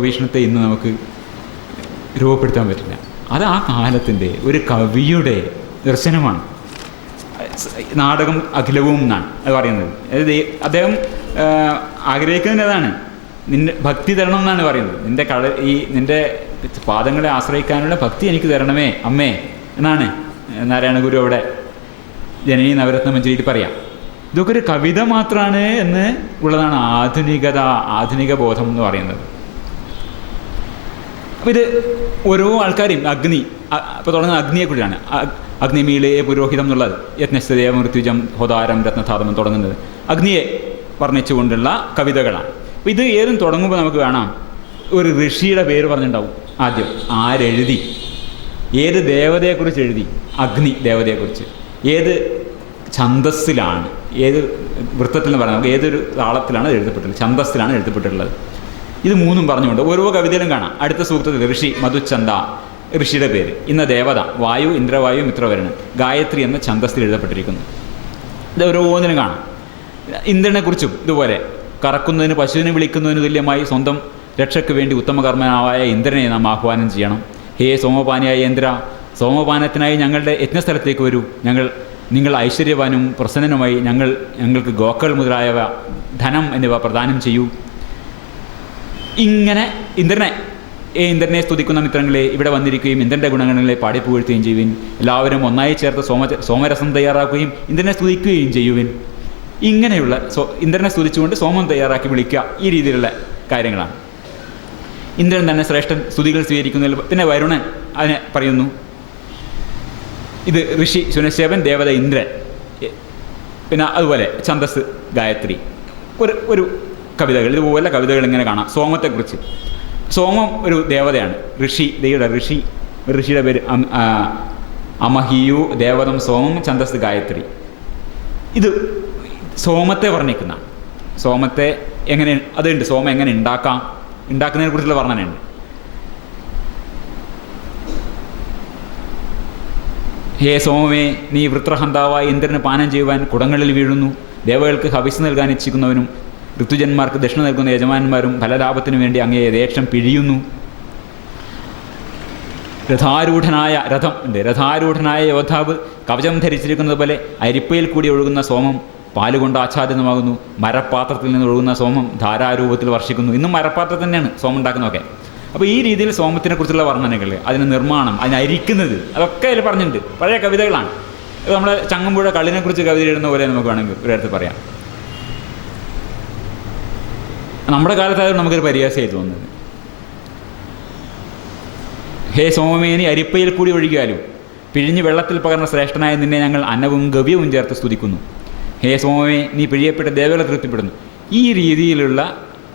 വീക്ഷണത്തെ ഇന്ന് നമുക്ക് രൂപപ്പെടുത്താൻ പറ്റില്ല. അത് ആ കാലത്തിൻ്റെ ഒരു കവിയുടെ ദർശനമാണ്. നാടകം അഖിലവും എന്നാണ് അത് പറയുന്നത്. അതായത് അദ്ദേഹം ആഗ്രഹിക്കുന്നത് അതാണ്, നിന്റെ ഭക്തി തരണം എന്നാണ് പറയുന്നത്. നിന്റെ പാദങ്ങളെ ആശ്രയിക്കാനുള്ള ഭക്തി എനിക്ക് തരണമേ അമ്മേ എന്നാണ് നാരായണ ഗുരു അവിടെ ജനനി നവരത്ന മഞ്ജരിയിൽ പറയാം. ഇതൊക്കെ ഒരു കവിത മാത്രമാണ് എന്ന് ഉള്ളതാണ് ആധുനിക ബോധം എന്ന് പറയുന്നത്. അപ്പോൾ ഇത് ഓരോ ആൾക്കാരെയും ഇപ്പോൾ തുടങ്ങുന്ന അഗ്നിയെക്കുറിച്ചാണ്. അഗ്നിമീളേ പുരോഹിതം എന്നുള്ളത് യജ്ഞസ്ഥദേവ മൃത്യുജം ഹോതാരം രത്നധാതം തുടങ്ങുന്നത് അഗ്നിയെ വർണ്ണിച്ചുകൊണ്ടുള്ള കവിതകളാണ്. അപ്പോൾ ഇത് ഏതും തുടങ്ങുമ്പോൾ നമുക്ക് കാണാം ഒരു ഋഷിയുടെ പേര് പറഞ്ഞിട്ടുണ്ടാവും. ആദ്യം ആരെഴുതി, ഏത് ദേവതയെക്കുറിച്ച് എഴുതി, അഗ്നി ദേവതയെക്കുറിച്ച്, ഏത് ഛന്ദസ്സിലാണ്, ഏത് വൃത്തത്തിൽ എന്ന് പറഞ്ഞാൽ നമുക്ക് ഏതൊരു താളത്തിലാണ് എഴുതപ്പെട്ടിട്ടുള്ളത്, ഛന്ദസ്സിലാണ് എഴുതപ്പെട്ടിട്ടുള്ളത്. ഇത് മൂന്നും പറഞ്ഞുകൊണ്ട് ഓരോ കവിതയിലും കാണാം. അടുത്ത സൂക്തത്തിൽ ഋഷി മധുച്ഛന്ദ, ഋഷിയുടെ പേര്. ഇന്ന ദേവത വായു, ഇന്ദ്രവായു, മിത്രവരുണൻ, ഗായത്രി എന്ന ഛന്ദസ്സിൽ എഴുതപ്പെട്ടിരിക്കുന്നു. ഇത് ഓരോന്നിനും കാണാം. ഇന്ദ്രനെക്കുറിച്ചും ഇതുപോലെ കറക്കുന്നതിന് പശുവിനെ വിളിക്കുന്നതിന് തുല്യമായി സ്വന്തം രക്ഷയ്ക്ക് വേണ്ടി ഉത്തമകർമ്മനായ ഇന്ദ്രനെ നാം ആഹ്വാനം ചെയ്യണം. ഹേ സോമപാനിയായ ഇന്ദ്ര, സോമപാനത്തിനായി ഞങ്ങളുടെ യജ്ഞസ്ഥലത്തേക്ക് വരൂ. നിങ്ങൾ ഐശ്വര്യവാനും പ്രസന്നനുമായി ഞങ്ങൾക്ക് ഗോക്കൾ മുതലായവ, ധനം എന്നിവ പ്രദാനം ചെയ്യൂ. ഇങ്ങനെ ഇന്ദ്രനെ സ്തുതിക്കുന്ന മിത്രങ്ങളെ ഇവിടെ വന്നിരിക്കുകയും ഇന്ദ്രൻ്റെ ഗുണങ്ങളെ പാടിപ്പുകഴ്ത്തുകയും ചെയ്യുവിൻ. എല്ലാവരും ഒന്നായി ചേർത്ത് സോമരസം തയ്യാറാക്കുകയും ഇന്ദ്രനെ സ്തുതിക്കുകയും ചെയ്യുവിൻ. ഇങ്ങനെയുള്ള ഇന്ദ്രനെ സ്തുതിച്ചുകൊണ്ട് സോമം തയ്യാറാക്കി വിളിക്കുക. ഈ രീതിയിലുള്ള കാര്യങ്ങളാണ്. ഇന്ദ്രൻ തന്നെ ശ്രേഷ്ഠൻ, സ്തുതികൾ സ്വീകരിക്കുന്നതിൽ. പിന്നെ വരുണൻ അതിനെ പറയുന്നു. ഇത് ഋഷി ശുനശേവൻ, ദേവത ഇന്ദ്രൻ. പിന്നെ അതുപോലെ ഛന്ദസ് ഗായത്രി. ഒരു കവിതകൾ, ഇതുപോലെ കവിതകൾ ഇങ്ങനെ കാണാം. സോമത്തെക്കുറിച്ച്, സോമം ഒരു ദേവതയാണ്. ഋഷിയുടെ പേര് അമഹിയു, ദേവതം സോമം, ഛന്ദസ് ഗായത്രി. ഇത് സോമത്തെ വർണ്ണിക്കുന്ന, സോമത്തെ എങ്ങനെ അതുണ്ട്, സോമം എങ്ങനെ ഉണ്ടാക്കുന്നതിനെ കുറിച്ചുള്ള വർണ്ണനയുണ്ട്. ഹേ സോമമേ, നീ വൃത്രഹന്താവായി ഇന്ദ്രന് പാനം ചെയ്യുവാൻ കുടങ്ങളിൽ വീഴുന്നു. ദേവകൾക്ക് ഹവിസ് നൽകാൻ ഇച്ഛിക്കുന്നവനും ഋതുജന്മാർക്ക് ദക്ഷിണ നൽകുന്ന യജമാന്മാരും ഫലലാഭത്തിനു വേണ്ടി അങ്ങയെ ദേക്ഷം പിഴിയുന്നു. രഥാരൂഢനായ യോദ്ധാവ് കവചം ധരിച്ചിരിക്കുന്നത് പോലെ അരിപ്പയിൽ കൂടി ഒഴുകുന്ന സോമം പാലുകൊണ്ട് ആച്ഛാദിതമാകുന്നു. മരപ്പാത്രത്തിൽ നിന്ന് ഒഴുകുന്ന സോമം ധാരാരൂപത്തിൽ വർഷിക്കുന്നു. ഇന്നും മരപ്പാത്രത്തിൽ തന്നെയാണ് സോമം ഉണ്ടാക്കുന്നതൊക്കെ. അപ്പോൾ ഈ രീതിയിൽ സോമത്തിനെ കുറിച്ചുള്ള വർണ്ണനകൾ, അതിന് നിർമ്മാണം, അതിനെ അരിക്കുന്നത്, അതൊക്കെ അതിൽ പറഞ്ഞിട്ടുണ്ട്. പഴയ കവിതകളാണ്. ഇപ്പോൾ നമ്മുടെ ചങ്ങമ്പുഴ കള്ളിനെക്കുറിച്ച് കവിത എഴുതുന്ന പോലെ നമുക്ക് വേണമെങ്കിൽ ഒരിടത്ത് പറയാം. നമ്മുടെ കാലത്തായത് നമുക്കൊരു പരിഹാസമായി തോന്നുന്നത്. ഹേ സോമമേനി, അരിപ്പയിൽ കൂടി ഒഴുകിയാലും പിഴിഞ്ഞ് വെള്ളത്തിൽ പകർന്ന ശ്രേഷ്ഠനായ നിന്നെ ഞങ്ങൾ അന്നവും ഗവ്യവും ചേർത്ത് സ്തുതിക്കുന്നു. ഹേ സോമമേ, നീ പിഴിയപ്പെട്ട ദേവകളെ തൃപ്തിപ്പെടുന്നു. ഈ രീതിയിലുള്ള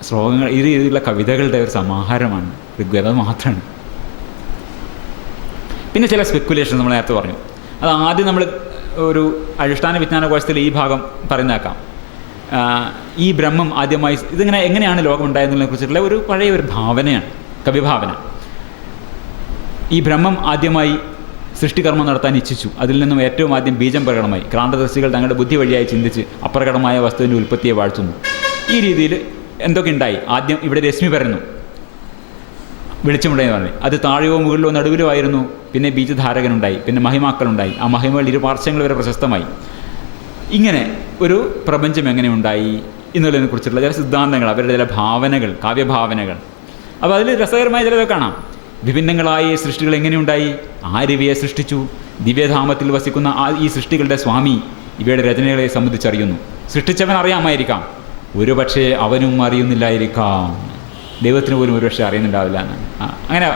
ശ്ലോകങ്ങൾ, ഈ രീതിയിലുള്ള കവിതകളുടെ ഒരു സമാഹാരമാണ് ഋഗ്വേദം മാത്രമാണ്. പിന്നെ ചില സ്പെക്കുലേഷൻ നമ്മൾ നേരത്തെ പറഞ്ഞു. അത് ആദ്യം നമ്മൾ ഒരു അടിസ്ഥാന വിജ്ഞാന കോഴ്സിൽ ഈ ഭാഗം പറയുന്നേക്കാം. ഈ ബ്രഹ്മം ആദ്യമായി എങ്ങനെയാണ് ലോകം ഉണ്ടായതിനെ കുറിച്ചിട്ടുള്ള ഒരു പഴയ ഒരു ഭാവനയാണ്, കവിഭാവന. ഈ ബ്രഹ്മം ആദ്യമായി സൃഷ്ടികർമ്മം നടത്താൻ ഇച്ഛിച്ചു. അതിൽ നിന്നും ഏറ്റവും ആദ്യം ബീജം പ്രകടമായി. ക്രാന്തദർശികൾ തങ്ങളുടെ ബുദ്ധി വഴിയായി ചിന്തിച്ച് അപ്രകടമായ വസ്തുവിൻ്റെ ഉൽപ്പത്തിയെ വാഴ്ത്തുന്നു. ഈ രീതിയിൽ എന്തൊക്കെ ഉണ്ടായി? ആദ്യം ഇവിടെ രശ്മി പരന്നു, വെളിച്ചമുണ്ടായി പറഞ്ഞു. അത് താഴെയോ മുകളിലോ നടുവിലോ ആയിരുന്നു. പിന്നെ ബീജധാരകനുണ്ടായി, പിന്നെ മഹിമാക്കളുണ്ടായി. ആ മഹിമകൾ ഇരുപാർശ്വങ്ങൾ വരെ പ്രശസ്തമായി. ഇങ്ങനെ ഒരു പ്രപഞ്ചം എങ്ങനെ ഉണ്ടായി എന്നുള്ളതിനെക്കുറിച്ചുള്ള ചില സിദ്ധാന്തങ്ങൾ, അവരുടെ ചില ഭാവനകൾ, കാവ്യഭാവനകൾ. അപ്പോൾ അതിൽ രസകരമായ ചിലതൊക്കെ കാണാം. വിഭിന്നങ്ങളായ സൃഷ്ടികൾ എങ്ങനെയുണ്ടായി, ആരിവയെ സൃഷ്ടിച്ചു, ദിവ്യധാമത്തിൽ വസിക്കുന്ന ഈ സൃഷ്ടികളുടെ സ്വാമി ഇവയുടെ രചനകളെ സംബന്ധിച്ചറിയുന്നു. സൃഷ്ടിച്ചവൻ അറിയാമായിരിക്കാം, ഒരു പക്ഷേ അവനും അറിയുന്നില്ലായിരിക്കാം, ദൈവത്തിന് പോലും ഒരുപക്ഷെ അറിയുന്നുണ്ടാവില്ല എന്നാണ്. അങ്ങനെ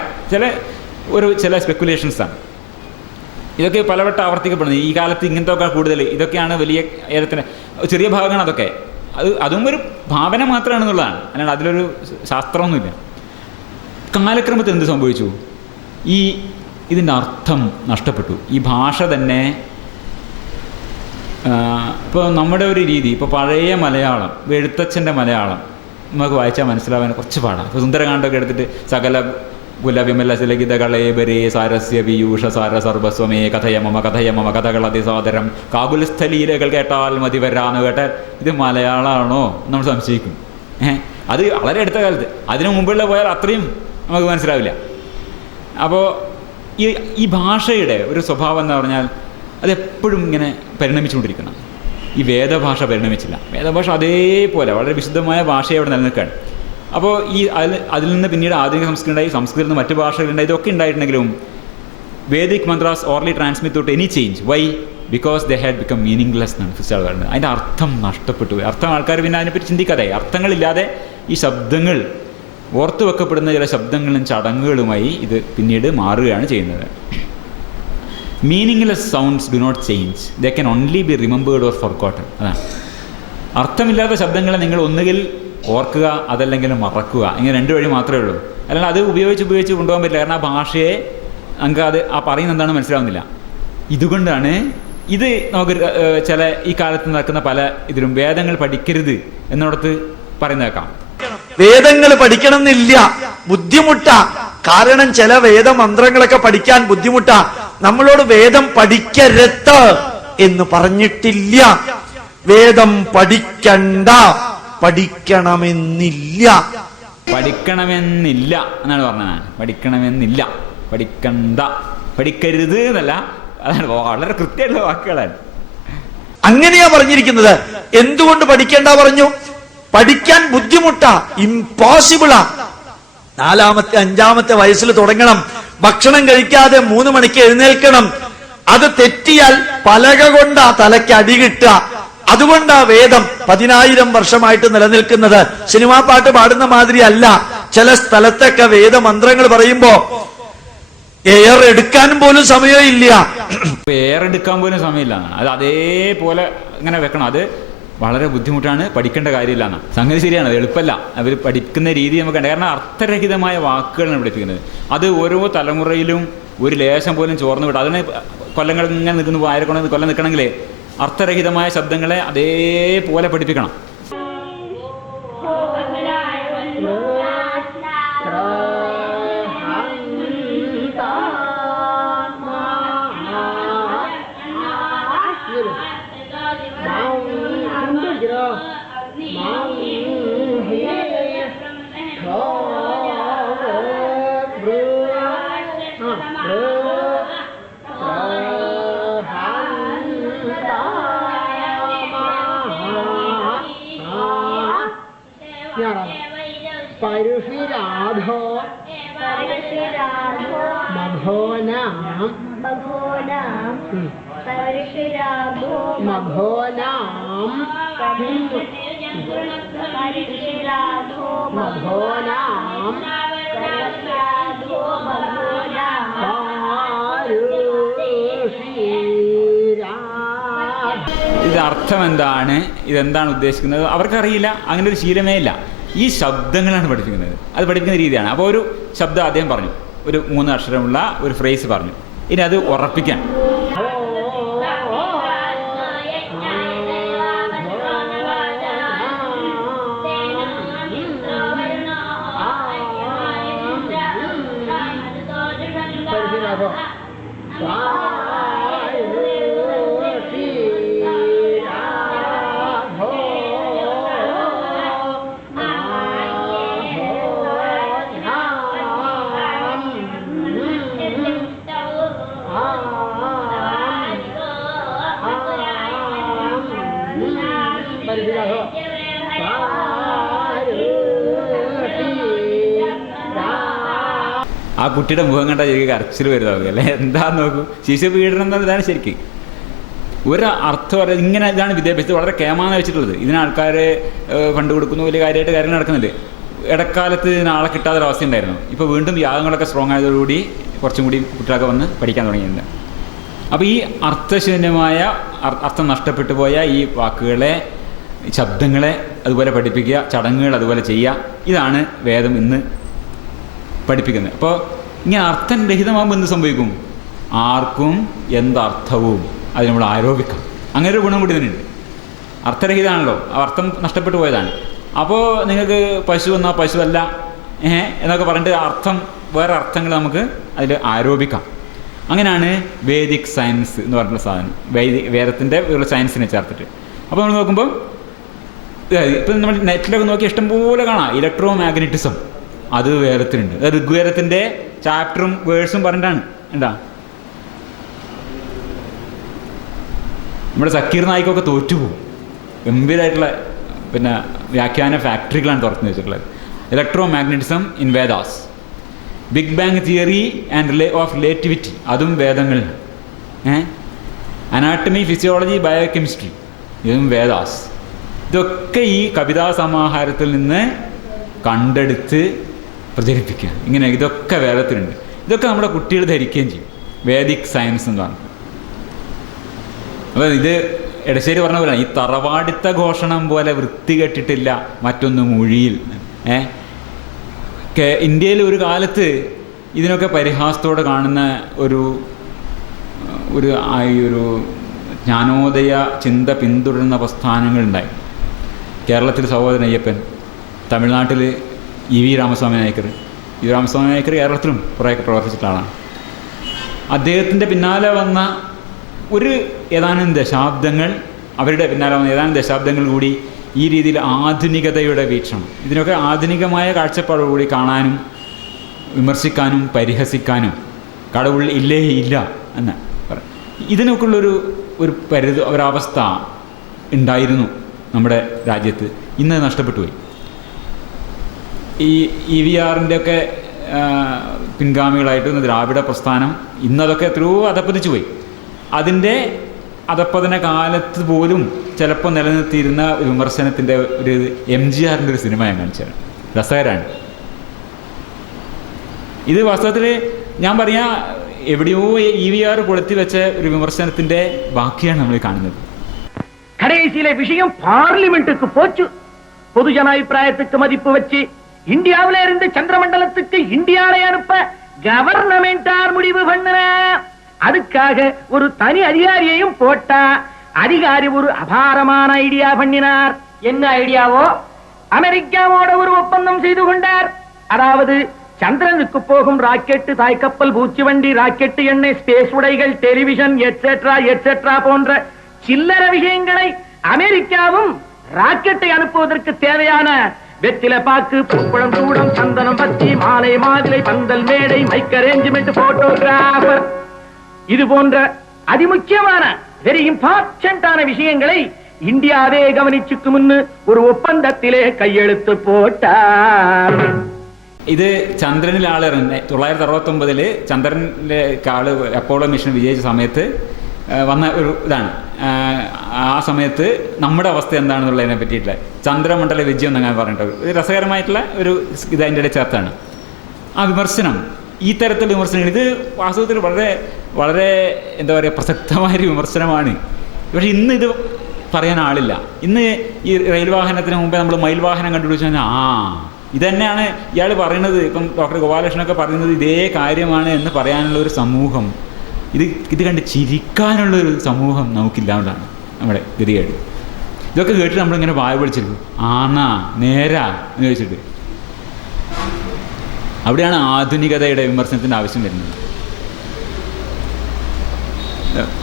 ചില സ്പെക്കുലേഷൻസാണ്. ഇതൊക്കെ പലവട്ടം ആവർത്തിക്കപ്പെടുന്നത്. ഈ കാലത്ത് ഇങ്ങനത്തെ കൂടുതൽ ഇതൊക്കെയാണ് വലിയ ഏതത്തിന് ചെറിയ ഭാഗമാണ് അതൊക്കെ. അതും ഒരു ഭാവന മാത്രമാണെന്നുള്ളതാണ്, അല്ലാണ്ട് അതിലൊരു ശാസ്ത്രമൊന്നുമില്ല. കാലക്രമത്തിൽ എന്ത് സംഭവിച്ചു? ഇതിൻ്റെ അർത്ഥം നഷ്ടപ്പെട്ടു. ഈ ഭാഷ തന്നെ ഇപ്പോൾ നമ്മുടെ ഒരു രീതി, ഇപ്പോൾ പഴയ മലയാളം, എഴുത്തച്ഛൻ്റെ മലയാളം നമുക്ക് വായിച്ചാൽ മനസ്സിലാവാൻ കുറച്ച് പാടാണ്. ഇപ്പോൾ സുന്ദരകാണ്ഡമൊക്കെ എടുത്തിട്ട് സകല കുലവിമല ശിലഗിതകളേബരേ സാരസ്യ പീയൂഷ സാര സർവസ്വമേ കഥയമമ കഥകളതിസാദരം കാകുലസ്ഥലീലകൾ കേട്ടാൽ മതി വരാന്ന് കേട്ടാൽ ഇത് മലയാളമാണോ നമ്മൾ സംശയിക്കും. അത് വളരെ അടുത്ത കാലത്ത്. അതിനു മുമ്പുള്ള പോയാൽ അത്രയും നമുക്ക് മനസ്സിലാവില്ല. അപ്പോൾ ഈ ഭാഷയുടെ ഒരു സ്വഭാവം എന്ന് പറഞ്ഞാൽ അതെപ്പോഴും ഇങ്ങനെ പരിണമിച്ചുകൊണ്ടിരിക്കണം. ഈ വേദഭാഷ പരിണമിച്ചില്ല. വേദഭാഷ അതേപോലെ വളരെ വിശുദ്ധമായ ഭാഷയെ അവിടെ നിലനിൽക്കുകയാണ്. അപ്പോൾ അതിൽ നിന്ന് പിന്നീട് ആധുനിക സംസ്കൃതം ഉണ്ടായി, സംസ്കൃതത്തിൽ നിന്ന് മറ്റു ഭാഷകളുണ്ടായി. ഇതൊക്കെ ഉണ്ടായിട്ടുണ്ടെങ്കിലും Vedic mantras orally transmit out any change. Why? Because they had become meaningless എന്നാണ് ഫിസ്റ്റാൾ പറയുന്നത്. അതിൻ്റെ അർത്ഥം നഷ്ടപ്പെട്ടു പോയി. അർത്ഥം ആൾക്കാർ പിന്നെ അതിനെപ്പറ്റി ചിന്തിക്കാതെ, അർത്ഥങ്ങളില്ലാതെ ഈ ശബ്ദങ്ങൾ ഓർത്തു വെക്കപ്പെടുന്ന ചില ശബ്ദങ്ങളും ചടങ്ങുകളുമായി ഇത് പിന്നീട് മാറുകയാണ് ചെയ്യുന്നത്. Meaningless sounds do not change, they can only be remembered or forgotten. അതാണ് അർത്ഥമില്ലാത്ത ശബ്ദങ്ങളെ നിങ്ങൾ ഒന്നുകിൽ ഓർക്കുക, അതല്ലെങ്കിൽ മറക്കുക. ഇങ്ങനെ രണ്ട് വഴി മാത്രമേ ഉള്ളൂ. അല്ലാണ്ട് അത് ഉപയോഗിച്ച് കൊണ്ടുപോകാൻ പറ്റില്ല. കാരണം ആ ഭാഷയെ നമുക്ക് ആ പറയുന്നത് എന്താണെന്ന് മനസ്സിലാവുന്നില്ല. ഇതുകൊണ്ടാണ് ഇത് നമുക്ക് ചില ഈ കാലത്ത് നടക്കുന്ന പല ഇതിലും വേദങ്ങൾ പഠിക്കരുത് എന്നിടത്ത് പറയുന്നേക്കാം. വേദങ്ങൾ പഠിക്കണം എന്നില്ല, ബുദ്ധിമുട്ടാ. കാരണം ചില വേദമന്ത്രങ്ങളൊക്കെ പഠിക്കാൻ ബുദ്ധിമുട്ടാ. നമ്മളോട് വേദം പഠിക്കരുത് എന്ന് പറഞ്ഞിട്ടില്ല. വേദം പഠിക്കണ്ട, പഠിക്കണമെന്നില്ല. പഠിക്കണമെന്നില്ല എന്നാണ് പറഞ്ഞത്. പഠിക്കണമെന്നില്ല, പഠിക്കണ്ട, പഠിക്കരുത് എന്നല്ല. അതാണ് വളരെ കൃത്യമായിട്ടുള്ള വാക്കുകളാണ്. അങ്ങനെയാ പറഞ്ഞിരിക്കുന്നത്. എന്തുകൊണ്ട് പഠിക്കേണ്ട പറഞ്ഞു? പഠിക്കാൻ ബുദ്ധിമുട്ടാ, ഇംപോസിബിളാ. 4-ാമത്തെ 5-ാമത്തെ വയസ്സിൽ തുടങ്ങണം. ഭക്ഷണം കഴിക്കാതെ 3 മണിക്ക് എഴുന്നേൽക്കണം. അത് തെറ്റിയാൽ പലക കൊണ്ടാ തലയ്ക്ക് അടി കിട്ടുക. അതുകൊണ്ടാ വേദം 10,000 വർഷമായിട്ട് നിലനിൽക്കുന്നത്. സിനിമാ പാട്ട് പാടുന്ന മാതിരി അല്ല. ചില സ്ഥലത്തൊക്കെ വേദമന്ത്രങ്ങൾ പറയുമ്പോ എയർ എടുക്കാൻ പോലും സമയമില്ല. എയർ എടുക്കാൻ പോലും സമയമില്ല. അത് അതേപോലെ ഇങ്ങനെ വെക്കണം. അത് വളരെ ബുദ്ധിമുട്ടാണ്, പഠിക്കേണ്ട കാര്യമില്ല എന്നാണ്. സംഗതി ശരിയാണ്, അത് എളുപ്പമല്ല. അവർ പഠിക്കുന്ന രീതി നമുക്ക് ഉണ്ട്. കാരണം അർത്ഥരഹിതമായ വാക്കുകളാണ് പഠിപ്പിക്കുന്നത്. അത് ഓരോ തലമുറയിലും ഒരു ലേശം പോലും ചോർന്ന് വിടും. അതിന് കൊല്ലങ്ങൾ ഇങ്ങനെ നിൽക്കുന്നു, 1000 കൊല്ലം നിൽക്കണമെങ്കിൽ അർത്ഥരഹിതമായ ശബ്ദങ്ങളെ അതേപോലെ പഠിപ്പിക്കണം. പരുഷിരാധോ മഘോനാം മഘോനാം ഇത് അർത്ഥം എന്താണ്, ഇതെന്താണ് ഉദ്ദേശിക്കുന്നത് അവർക്കറിയില്ല. അങ്ങനെ ഒരു ശീലമേ ഇല്ല. ഈ ശബ്ദങ്ങളാണ് പഠിപ്പിക്കുന്നത്. അത് പഠിപ്പിക്കുന്ന രീതിയാണ്. അപ്പോൾ ഒരു ശബ്ദം അദ്ദേഹം പറഞ്ഞു, ഒരു 3 അക്ഷരമുള്ള ഒരു ഫ്രേസ് പറഞ്ഞു. ഇനി അത് ഉറപ്പിക്കാൻ ആ കുട്ടിയുടെ മുഖം കണ്ടാൽ ശരിക്കും കരച്ചിൽ വരുന്നതാവുക അല്ലേ? എന്താന്ന് നോക്കൂ. ശിശുപീഡനം എന്നതാണ് ശരിക്കും ഒരു അർത്ഥം പറയുന്നത്. ഇങ്ങനെ ഇതാണ് വിദ്യാഭ്യാസത്തിൽ വളരെ കേമാന്ന് വെച്ചിട്ടുള്ളത്. ഇതിന് ആൾക്കാർ ഫണ്ട് കൊടുക്കുന്നു, വലിയ കാര്യമായിട്ട് കാര്യങ്ങൾ നടക്കുന്നുണ്ട്. ഇടക്കാലത്ത് ഇതിനാളെ കിട്ടാത്തൊരവസ്ഥ ഉണ്ടായിരുന്നു. ഇപ്പോൾ വീണ്ടും യാഗങ്ങളൊക്കെ സ്ട്രോങ് ആയതോടുകൂടി കുറച്ചും കൂടി കുട്ടികളൊക്കെ വന്ന് പഠിക്കാൻ തുടങ്ങിയിട്ടുണ്ട്. അപ്പോൾ ഈ അർത്ഥശൂന്യമായ അർത്ഥം നഷ്ടപ്പെട്ടു പോയ ഈ വാക്കുകളെ, ശബ്ദങ്ങളെ അതുപോലെ പഠിപ്പിക്കുക, ചടങ്ങുകൾ അതുപോലെ ചെയ്യുക. ഇതാണ് വേദം ഇന്ന് പഠിപ്പിക്കുന്നത്. അപ്പോൾ ഇങ്ങനെ അർത്ഥം രഹിതമാകുമ്പോൾ എന്ത് സംഭവിക്കും? ആർക്കും എന്തർത്ഥവും അത് നമ്മൾ ആരോപിക്കാം. അങ്ങനെ ഒരു ഗുണം കൂടി ഇതിനുണ്ട്. അർത്ഥരഹിതമാണല്ലോ, അർത്ഥം നഷ്ടപ്പെട്ടു പോയതാണ്. അപ്പോൾ നിങ്ങൾക്ക് പശു എന്നാൽ പശുവല്ല എന്നൊക്കെ പറഞ്ഞിട്ട് അർത്ഥം, വേറെ അർത്ഥങ്ങൾ നമുക്ക് അതിൽ ആരോപിക്കാം. അങ്ങനെയാണ് വേദിക് സയൻസ് എന്ന് പറഞ്ഞിട്ടുള്ള സാധനം. വേദത്തിൻ്റെ സയൻസിനെ ചേർത്തിട്ട്. അപ്പോൾ നമ്മൾ നോക്കുമ്പോൾ ഇപ്പം നമ്മൾ നെറ്റിലൊക്കെ നോക്കി ഇഷ്ടംപോലെ കാണാം ഇലക്ട്രോ മാഗ്നറ്റിസം. അത് വേദത്തിലുണ്ട്. ഋഗ്വേദത്തിൻ്റെ ചാപ്റ്ററും വേഴ്സും പറഞ്ഞിട്ടാണ്. എന്താ നമ്മുടെ സക്കീർ നായിക്കൊക്കെ തോറ്റുപോകും. ഗംഭീരമായിട്ടുള്ള പിന്നെ വ്യാഖ്യാന ഫാക്ടറികളാണ് തുറന്നു വെച്ചിട്ടുള്ളത്. Electro magnetism in Vedas, big bang theory and of relativity, അതും വേദങ്ങളിലാണ്. അനാട്ടമി, ഫിസിയോളജി, ബയോകെമിസ്ട്രി, ഇതും വേദാസ്. ഇതൊക്കെ ഈ കവിതാ സമാഹാരത്തിൽ നിന്ന് കണ്ടെടുത്ത് പ്രചരിപ്പിക്കുക. ഇങ്ങനെ ഇതൊക്കെ വേദത്തിലുണ്ട്. ഇതൊക്കെ നമ്മുടെ കുട്ടികൾ ധരിക്കുകയും ചെയ്യും. വേദിക് സയൻസ് എന്ന് പറഞ്ഞു. അപ്പോൾ ഇത് എടശ്ശേരി പറഞ്ഞ പോലെ ഈ തറവാടിത്ത ഘോഷണം പോലെ വൃത്തികെട്ടിട്ടില്ല മറ്റൊന്ന് മൊഴിയിൽ. ഇന്ത്യയിൽ ഒരു കാലത്ത് ഇതിനൊക്കെ പരിഹാസത്തോടെ കാണുന്ന ഒരു ജ്ഞാനോദയ ചിന്ത പിന്തുടരുന്ന പ്രസ്ഥാനങ്ങളുണ്ടായി. കേരളത്തിൽ സഹോദരൻ അയ്യപ്പൻ, തമിഴ്നാട്ടിൽ E V Ramasamy Naicker. E V Ramasamy Naicker കേരളത്തിലും കുറേയൊക്കെ പ്രവർത്തിച്ചിട്ടുള്ള ആളാണ്. അദ്ദേഹത്തിൻ്റെ പിന്നാലെ വന്ന ഏതാനും ദശാബ്ദങ്ങൾ, അവരുടെ പിന്നാലെ വന്ന ഏതാനും ദശാബ്ദങ്ങൾ കൂടി ഈ രീതിയിൽ ആധുനികതയുടെ വീക്ഷണം, ഇതിനൊക്കെ ആധുനികമായ കാഴ്ചപ്പാടോടുകൂടി കാണാനും വിമർശിക്കാനും പരിഹസിക്കാനും കടവുൾ ഇല്ലേ ഇല്ല എന്ന് പറയാം. ഇതിനൊക്കെയുള്ളൊരു ഒരവസ്ഥ ഉണ്ടായിരുന്നു നമ്മുടെ രാജ്യത്ത്. ഇന്ന് നഷ്ടപ്പെട്ടു പോയി. ഈ EVRൻ്റെ ഒക്കെ പിൻഗാമികളായിട്ട് ദ്രാവിഡ പ്രസ്ഥാനം ഇന്നതൊക്കെ എത്രയോ അധപ്പതിച്ചു പോയി. അതിൻ്റെ അധപ്പതന കാലത്ത് പോലും ചിലപ്പോൾ നിലനിർത്തിയിരുന്ന വിമർശനത്തിൻ്റെ ഒരു MGRൻ്റെ ഒരു സിനിമ ഞാൻ കാണിച്ചത്. രസകരമാണ്. ഇത് വാസ്തവത്തിൽ ഞാൻ പറയാ എവിടെയോ EVR കൊളുത്തി വെച്ച ഒരു വിമർശനത്തിൻ്റെ ബാക്കിയാണ് നമ്മൾ കാണുന്നത്. கடைசியில விஷயம் பார்லிமெண்ட்டுக்கு போச்சு. பொதுஜன அபிப்பிராயத்துக்கு மதிப்பு வச்சு இந்தியாவில இருந்து சந்திரமண்டலத்துக்கு இந்தியாவை அனுப்ப கவர்னமெண்டார் முடிவு பண்ண. அதுக்காக ஒரு தனி அதிகாரியையும் போட்டா. அதிகாரி ஒரு அபாரமான ஐடியா பண்ணினார். என்ன ஐடியாவோ? அமெரிக்காவோட ஒரு ஒப்பந்தம் செய்து கொண்டார். அதாவது சந்திரனுக்கு போகும் ராக்கெட், தாய்க்கப்பல், பூச்சிவண்டி, ராக்கெட் எண்ணெய், ஸ்பேஸ் உடைகள், டெலிவிஷன் எட்ஸெட்ரா எட்ஸெட்ரா போன்ற சில்லற விஷயங்களை அமெரிக்காவும் ராக்கெட்டை அனுப்புவதற்கு தேவையான வெற்றில பாக்கு, பூக்குளம், தூடம், சந்தனம், பத்தி, மாலை, மாதுளை, பந்தல், மேடை, மைக் அரேஞ்ச்மெண்ட், போட்டோகிராஃபர், இது போன்ற அதிமுக்கியமான வெரி இம்பார்ட்டன்டான விஷயங்களை இந்தியாவே கவனிச்சுக்கு முன்னு ஒரு ஒப்பந்தத்திலே கையெழுத்து போட்டார். ഇത് ചന്ദ്രനിൽ ആളിറങ്ങി 969 ചന്ദ്രനിലെ ആള് അപ്പോളോ മിഷൻ വിജയിച്ച സമയത്ത് വന്ന ഒരു ഇതാണ്. ആ സമയത്ത് നമ്മുടെ അവസ്ഥ എന്താണെന്നുള്ളതിനെ പറ്റിയിട്ടുള്ള ചന്ദ്രമണ്ഡല വിജയം എന്നങ്ങനെ പറഞ്ഞിട്ട് ഒരു രസകരമായിട്ടുള്ള ഒരു ഇത് അതിൻ്റെ ഇടയിൽ ചേർത്താണ്. ആ വിമർശനം, ഈ തരത്തിലുള്ള വിമർശനങ്ങൾ, ഇത് വാസ്തവത്തിൽ വളരെ വളരെ എന്താ പറയുക പ്രസക്തമായൊരു വിമർശനമാണ്. പക്ഷേ ഇന്ന് ഇത് പറയാൻ ആളില്ല. ഇന്ന് ഈ റെയിൽ വാഹനത്തിന് മുമ്പേ നമ്മൾ മയിൽ വാഹനം കണ്ടുപിടിച്ചു കഴിഞ്ഞാൽ ഇതന്നെയാണ് ഇയാൾ പറയുന്നത്. ഇപ്പം ഡോക്ടർ ഗോപാലകൃഷ്ണനൊക്കെ പറയുന്നത് ഇതേ കാര്യമാണ് എന്ന് പറയാനുള്ള ഒരു സമൂഹം, ഇത് കണ്ട് ചിരിക്കാനുള്ളൊരു സമൂഹം നമുക്കില്ലാണ്ടാണ് നമ്മുടെ ഗതികേട്. ഇതൊക്കെ കേട്ടിട്ട് നമ്മളിങ്ങനെ വായ പിടിച്ചിരിക്കും, ആണാ നേരാ എന്ന് ചോദിച്ചിട്ട്. അവിടെയാണ് ആധുനികതയുടെ വിമർശനത്തിൻ്റെ ആവശ്യം വരുന്നത്.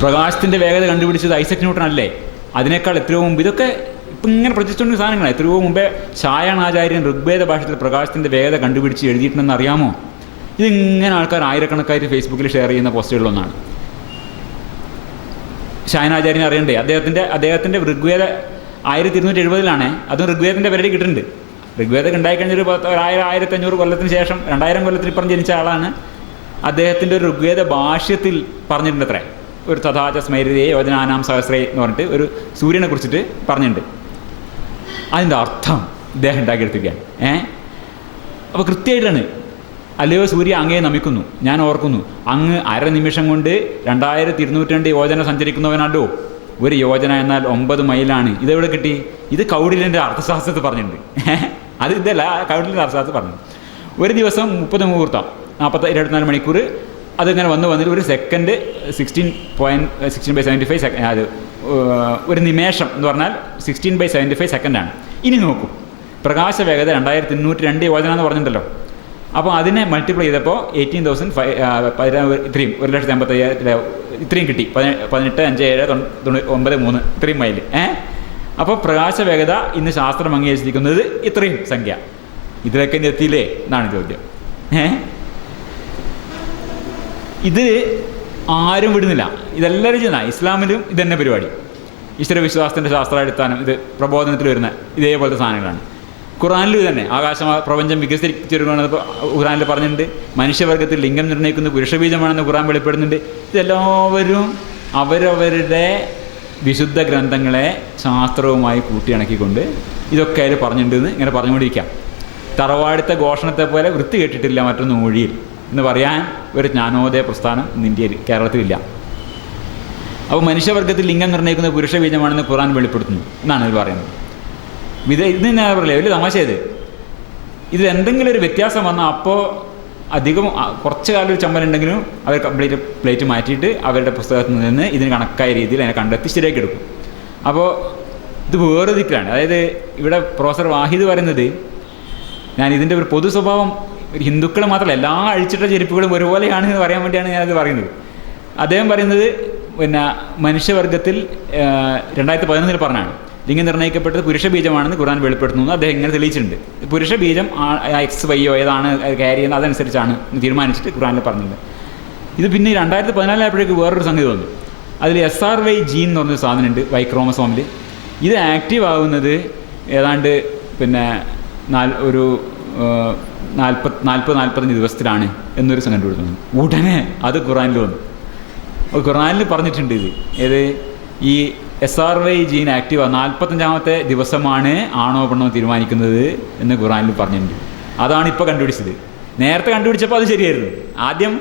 പ്രകാശത്തിൻ്റെ വേഗത കണ്ടുപിടിച്ചത് ഐസക് ന്യൂട്ടൺ അല്ലേ? അതിനേക്കാൾ എത്രയോ മുമ്പ് ഇതൊക്കെ ഇപ്പം ഇങ്ങനെ പ്രചരിച്ചുകൊണ്ടിരുന്ന സാധനങ്ങളാണ്. എത്രയോ മുമ്പേ ഷായണാചാര്യൻ ഋഗ്വേദ ഭാഷത്തിൽ പ്രകാശത്തിൻ്റെ വേഗത കണ്ടുപിടിച്ച് എഴുതിയിട്ടുണ്ടെന്ന് അറിയാമോ? ഇതിങ്ങനെ ആൾക്കാർ ആയിരക്കണക്കായിട്ട് ഫേസ്ബുക്കിൽ ഷെയർ ചെയ്യുന്ന പോസ്റ്റുകളിലൊന്നാണ്. ഷായനാചാര്യനെ അറിയണ്ടേ? അദ്ദേഹത്തിൻ്റെ ഋഗ്വേദ 1270 അതും ഋഗ്വേദത്തിൻ്റെ പരിധി കിട്ടുന്നുണ്ട്. ഋഗ്വേദം ഉണ്ടായിക്കഴിഞ്ഞൊരു 1500 കൊല്ലത്തിന് ശേഷം 2000 കൊല്ലത്തിന് ഇപ്പുറം ജനിച്ച ആളാണ്. അദ്ദേഹത്തിൻ്റെ ഒരു ഋഗ്വേദ ഭാഷ്യത്തിൽ പറഞ്ഞിട്ടുണ്ട് അത്രേ, ഒരു തഥാച സ്മൈരതയെ യോജനാനാം സഹസ്രേ എന്ന് പറഞ്ഞിട്ട് ഒരു സൂര്യനെ കുറിച്ചിട്ട് പറഞ്ഞിട്ടുണ്ട്. അതിൻ്റെ അർത്ഥം ഇദ്ദേഹം ഉണ്ടാക്കിയെടുത്തിരിക്കുകയാണ്. അപ്പോൾ കൃത്യമായിട്ടാണ്, അല്ലയോ സൂര്യ അങ്ങയെ നമിക്കുന്നു, ഞാൻ ഓർക്കുന്നു അങ്ങ് അരനിമിഷം കൊണ്ട് 2202 യോജന സഞ്ചരിക്കുന്നവനല്ലോ. ഒരു യോജന എന്നാൽ 9 മൈലാണ്. ഇതെവിടെ കിട്ടി? ഇത് കൗടില്യൻ്റെ അർത്ഥശാസ്ത്രത്തിൽ പറഞ്ഞിട്ടുണ്ട്. അത് ഇതല്ല, കൗടില്യൻ്റെ അർത്ഥശാസ്ത്രത്തിൽ പറഞ്ഞു. ഒരു ദിവസം 30 മുഹൂർത്തം, 24 മണിക്കൂർ. അതിങ്ങനെ വന്നിട്ട് ഒരു സെക്കൻഡ് 16/75 സെക്കൻഡ്. അത് ഒരു നിമേഷം എന്ന് പറഞ്ഞാൽ 16/75 സെക്കൻഡാണ്. ഇനി നോക്കൂ, പ്രകാശ വേഗത 2202 യോജന എന്ന് പറഞ്ഞിട്ടുണ്ടല്ലോ. അപ്പോൾ അതിനെ മൾട്ടിപ്ലൈ ചെയ്തപ്പോൾ 18,000 ഇത്രയും 1,50,000 ഇത്രയും കിട്ടി. 18,5,7,9,3 ഇത്രയും മൈൽ. അപ്പോൾ പ്രകാശ വേഗത ഇന്ന് ശാസ്ത്രം അംഗീകരിച്ചിരിക്കുന്നത് ഇത്രയും സംഖ്യ. ഇതിലൊക്കെ എത്തിയില്ലേ എന്നാണ് ചോദ്യം. ഇത് ആരും വിടുന്നില്ല, ഇതെല്ലാവരും ചെയ്യുന്ന. ഇസ്ലാമിലും ഇത് തന്നെ പരിപാടി. ഈശ്വര വിശ്വാസത്തിൻ്റെ ശാസ്ത്രാടിസ്ഥാനം ഇത് പ്രബോധനത്തിൽ വരുന്ന ഇതേപോലത്തെ സാധനങ്ങളാണ്. ഖുറാനിലും തന്നെ പ്രപഞ്ചം വികസിച്ചിരിക്കുന്നത് ഖുറാനിൽ പറഞ്ഞിട്ടുണ്ട്. മനുഷ്യവർഗത്തിൽ ലിംഗം നിർണ്ണയിക്കുന്ന പുരുഷബീജമാണെന്ന് ഖുറാൻ വെളിപ്പെടുന്നുണ്ട്. ഇതെല്ലാവരും അവരവരുടെ വിശുദ്ധ ഗ്രന്ഥങ്ങളെ ശാസ്ത്രവുമായി കൂട്ടിയിണക്കിക്കൊണ്ട് ഇതൊക്കെ അതിൽ പറഞ്ഞിട്ടുണ്ടെന്ന് ഇങ്ങനെ പറഞ്ഞുകൊണ്ടിരിക്കാം. തറവാടുത്ത ഘോഷണത്തെ പോലെ വൃത്തി കേട്ടിട്ടില്ല മറ്റൊന്ന് മൊഴിയിൽ എന്ന് പറയാൻ ഒരു ജ്ഞാനോദയ പ്രസ്ഥാനം ഇന്ന് ഇന്ത്യയിൽ കേരളത്തിലില്ല. അപ്പോൾ മനുഷ്യവർഗത്തിൽ ലിംഗം നിർണ്ണയിക്കുന്ന പുരുഷബീജമാണെന്ന് ഖുറാൻ വെളിപ്പെടുത്തുന്നു എന്നാണ് ഇത് പറയുന്നത്. ഇത് തന്നെ പറയില്ലേ, വലിയ തമാശ ഇത്. ഇതിൽ എന്തെങ്കിലും ഒരു വ്യത്യാസം വന്നാൽ അപ്പോൾ അധികം കുറച്ച് കാലം ഒരു ചമ്മലുണ്ടെങ്കിലും അവർ കംപ്ലീറ്റ് പ്ലേറ്റ് മാറ്റിയിട്ട് അവരുടെ പുസ്തകത്തിൽ നിന്ന് ഇതിന് കണക്കായ രീതിയിൽ അതിനെ കണ്ടെത്തി ശരിയാക്കി എടുക്കും. അപ്പോൾ ഇത് വേറെ ദിക്കിലാണ്. അതായത് ഇവിടെ പ്രൊഫസർ വാഹിദ് പറയുന്നത്, ഞാൻ ഇതിൻ്റെ ഒരു പൊതു സ്വഭാവം ഹിന്ദുക്കൾ മാത്രമല്ല എല്ലാ അഴിച്ചിട്ട ചെരുപ്പുകളും ഒരുപോലെയാണ് എന്ന് പറയാൻ വേണ്ടിയാണ് ഞാനത് പറയുന്നത്. അദ്ദേഹം പറയുന്നത് പിന്നെ മനുഷ്യവർഗത്തിൽ 2011 പറഞ്ഞാണ് ലിംഗം നിർണ്ണയിക്കപ്പെട്ടത് പുരുഷബീജമാണെന്ന് ഖുറാൻ വെളിപ്പെടുത്തുന്നു. അദ്ദേഹം ഇങ്ങനെ തെളിയിച്ചിട്ടുണ്ട്. പുരുഷബീജം XYO ഏതാണ് ക്യാരി ചെയ്യുന്നത് അതനുസരിച്ചാണ് തീരുമാനിച്ചിട്ട് ഖുറാനിൽ പറഞ്ഞത്. ഇത് പിന്നെ 2014 ആയപ്പോഴേക്ക് വേറൊരു സംഗതി വന്നു. അതിൽ SRY ജീൻ എന്ന് പറഞ്ഞൊരു സാധനമുണ്ട് വൈക്രോമസോമിൽ. ഇത് ആക്റ്റീവ് ആകുന്നത് ഏതാണ്ട് പിന്നെ ഒരു 40-45 ദിവസത്തിലാണ് എന്നൊരു സംഗതി കൊടുക്കുന്നു. ഉടനെ അത് ഖുറാനിൽ വന്നു. ഖുറാനിൽ പറഞ്ഞിട്ടുണ്ട് ഇത് ഏത് ഈ SRY ജീൻ ആക്റ്റീവ് 45ാമത്തെ ദിവസമാണ് ആണോ പെണ്ണോ തീരുമാനിക്കുന്നത് എന്ന് ഖുറാനിൽ പറഞ്ഞിട്ടുണ്ട്. അതാണ് ഇപ്പോൾ കണ്ടുപിടിച്ചത്. നേരത്തെ കണ്ടുപിടിച്ചപ്പോൾ അത് ശരിയായിരുന്നു. ആദ്യം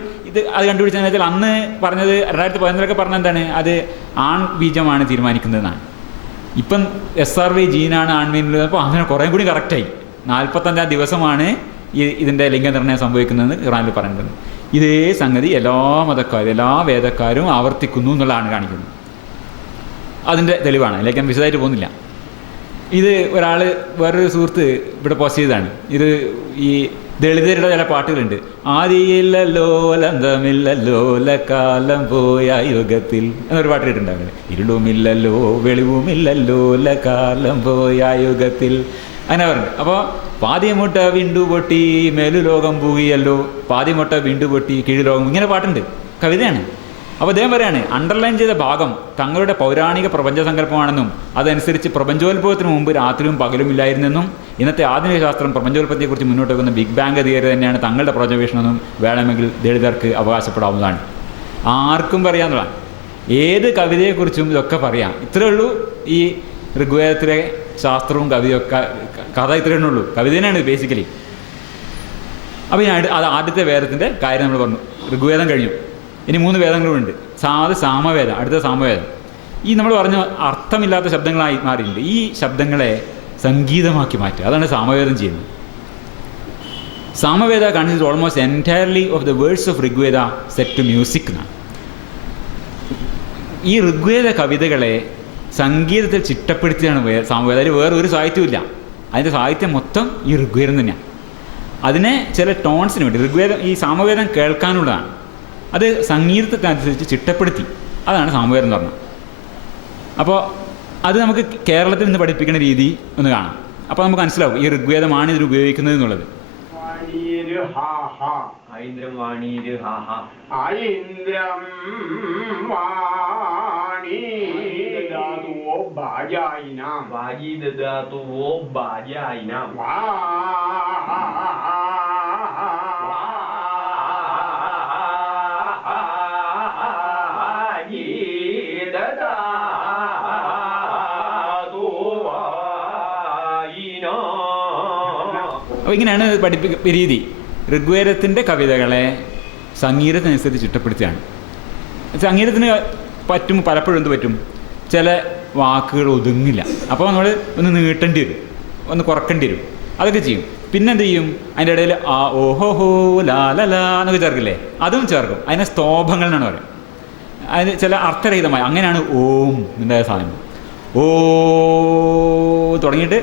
അത് കണ്ടുപിടിച്ചതെന്ന് വെച്ചാൽ അന്ന് പറഞ്ഞത് 2011 പറഞ്ഞ എന്താണ്, അത് ആൺ ബീജമാണ് തീരുമാനിക്കുന്നതെന്നാണ്. ഇപ്പം SRY ജീനാണ് ആൺമീനുള്ളത്. അപ്പോൾ അങ്ങനെ കുറേ കൂടി കറക്റ്റായി. 45ാം ദിവസമാണ് ഇതിൻ്റെ ലിംഗനിർണ്ണയം സംഭവിക്കുന്നതെന്ന് ഖുറാനിൽ പറയുന്നത്. ഇതേ സംഗതി എല്ലാ മതക്കാരും എല്ലാ വേദക്കാരും ആവർത്തിക്കുന്നു എന്നുള്ളതാണ് കാണിക്കുന്നത്. അതിൻ്റെ തെളിവാണ്. അതിലേക്ക് ഞാൻ വിശദമായിട്ട് പോകുന്നില്ല. ഇത് ഒരാൾ വേറൊരു സുഹൃത്ത് ഇവിടെ പോസ്റ്റ് ചെയ്തതാണ്. ഇത് ഈ ദളിതരുടെ ചില പാട്ടുകളുണ്ട്. ആദിയില്ലല്ലോ ലന്തമില്ലല്ലോ ലക്കാലം പോയ യുഗത്തിൽ എന്നൊരു പാട്ട് കേട്ടിട്ടുണ്ടാവില്ല. ഇരുളുമില്ലല്ലോ വെളിവുമില്ലല്ലോ ലക്കാലം പോയ യുഗത്തിൽ അങ്ങനെ പറഞ്ഞു. അപ്പോൾ പാതിമുട്ട വിണ്ടുപൊട്ടി മേലുലോകം പൂകിയല്ലോ, പാതിമുട്ട വിണ്ടുപൊട്ടി കീഴുലോകം, ഇങ്ങനെ പാട്ടുണ്ട്, കവിതയാണ്. അപ്പോൾ അദ്ദേഹം പറയാണ്, അണ്ടർലൈൻ ചെയ്ത ഭാഗം തങ്ങളുടെ പൗരാണിക പ്രപഞ്ചസങ്കല്പമാണെന്നും അതനുസരിച്ച് പ്രപഞ്ചോത്ഭവത്തിന് മുമ്പ് രാത്രിയും പകലും ഇല്ലായിരുന്നെന്നും ഇന്നത്തെ ആധുനിക ശാസ്ത്രം പ്രപഞ്ചോത്പത്തിയെക്കുറിച്ച് മുന്നോട്ട് വെക്കുന്ന ബിഗ് ബാങ്ക് തിയറി തന്നെയാണ് തങ്ങളുടെ പ്രപഞ്ചവീക്ഷണമെന്നും വേണമെങ്കിൽ ദളിതർക്ക് അവകാശപ്പെടാവുന്നതാണ്. ആർക്കും പറയാവുന്നതാണ്. ഏത് കവിതയെക്കുറിച്ചും ഇതൊക്കെ പറയാം. ഇത്രയേ ഉള്ളൂ ഈ ഋഗ്വേദത്തിലെ ശാസ്ത്രവും കവിതയൊക്കെ. കഥ ഇത്രയേ ഉള്ളൂ, കവിത തന്നെയാണ് ബേസിക്കലി. അപ്പോൾ ഞാൻ അത് ആദ്യത്തെ വേദത്തിൻ്റെ കാര്യം നമ്മൾ പറഞ്ഞു. ഋഗ്വേദം കഴിഞ്ഞു. ഇനി 3 വേദങ്ങളുമുണ്ട്. സാമവേദം, അടുത്ത സാമവേദം. ഈ നമ്മൾ പറഞ്ഞ അർത്ഥമില്ലാത്ത ശബ്ദങ്ങളായി മാറിയിട്ടുണ്ട്. ഈ ശബ്ദങ്ങളെ സംഗീതമാക്കി മാറ്റുക, അതാണ് സാമവേദം ചെയ്യുന്നത്. Samaveda consist almost entirely of the words of Rigveda set to music എന്നാണ്. ഈ ഋഗ്വേദ കവിതകളെ സംഗീതത്തിൽ ചിട്ടപ്പെടുത്തിയാണ് സാമവേദം. അതിൽ വേറെ ഒരു സാഹിത്യമില്ല. അതിൻ്റെ സാഹിത്യം മൊത്തം ഈ ഋഗ്വേദം തന്നെയാണ്. അതിനെ ചില ടോൺസിന് വേണ്ടി ഋഗ്വേദം ഈ സാമവേദം കേൾക്കാനുള്ളതാണ്. അത് സംഗീതത്തിനനുസരിച്ച് ചിട്ടപ്പെടുത്തി, അതാണ് സാമവേദം എന്ന് പറഞ്ഞത്. അപ്പോൾ അത് നമുക്ക് കേരളത്തിൽ നിന്ന് പഠിപ്പിക്കുന്ന രീതി ഒന്ന് കാണാം. അപ്പോൾ നമുക്ക് മനസ്സിലാവും ഈ ഋഗ്വേദമാണ് ഇതിൽ ഉപയോഗിക്കുന്നത് എന്നുള്ളത്. ഐന്ദ്രം വാണീര് ഹാഹ ഐന്ദ്രം വാണീദാതുവോ ഭാര്യായിനാം വാജീദാതുവോ ഭാര്യായിനാം അപ്പോൾ ഇങ്ങനെയാണ് പഠിപ്പിക്കുന്ന രീതി. ഋഗ്വേദത്തിൻ്റെ കവിതകളെ സംഗീതത്തിനനുസരിച്ച് ചിട്ടപ്പെടുത്തിയാണ്. സംഗീതത്തിന് പറ്റും, പലപ്പോഴും എന്ത് പറ്റും, ചില വാക്കുകൾ ഒതുങ്ങില്ല. അപ്പോൾ നമ്മൾ ഒന്ന് നീട്ടേണ്ടി വരും, ഒന്ന് കുറക്കേണ്ടി വരും, അതൊക്കെ ചെയ്യും. പിന്നെ എന്ത് ചെയ്യും, അതിൻ്റെ ഇടയിൽ ആ ഓഹോഹോ ലാലലാ എന്നൊക്കെ ചേർക്കില്ലേ, അതും ചേർക്കും. അതിനെ സ്തോഭങ്ങൾ എന്നാണ് പറയുക. അതിന് ചില അർത്ഥരഹിതമായ, അങ്ങനെയാണ് ഓം എന്തായ സാധനം. ഓ തുടങ്ങിയിട്ട്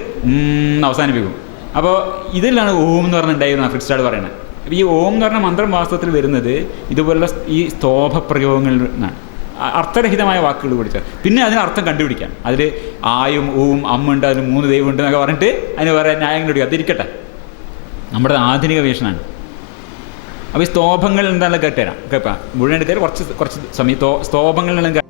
അവസാനിപ്പിക്കും. അപ്പോൾ ഇതിലാണ് ഓം എന്ന് പറഞ്ഞിട്ടുണ്ടായിരുന്നു ഫ്രിറ്റ്സ്റ്റാഡ് പറയുന്നത്. അപ്പോൾ ഈ ഓം എന്ന് പറഞ്ഞ മന്ത്രം വാസ്തവത്തിൽ വരുന്നത് ഇതുപോലുള്ള ഈ സ്തോഭ പ്രയോഗങ്ങളിൽ നിന്നാണ്. അർത്ഥരഹിതമായ വാക്കുകൾ പഠിച്ചാൽ പിന്നെ അതിന് അർത്ഥം കണ്ടുപിടിക്കാം. അതിൽ ആയും ഊവും അമ്മുണ്ട്, അതിന് 3 ദൈവമുണ്ട് എന്നൊക്കെ പറഞ്ഞിട്ട് അതിന് വേറെ ന്യായം കണ്ടുപിടിക്കുക. അതിരിക്കട്ടെ, നമ്മുടെ ആധുനിക വീക്ഷണമാണ്. അപ്പോൾ ഈ സ്തോഭങ്ങൾ എന്താണെന്ന് കേട്ടുതരാം. കേൾക്കാം, മുഴുവൻ എടുത്താൽ കുറച്ച് സമയം സ്തോഭങ്ങളിൽ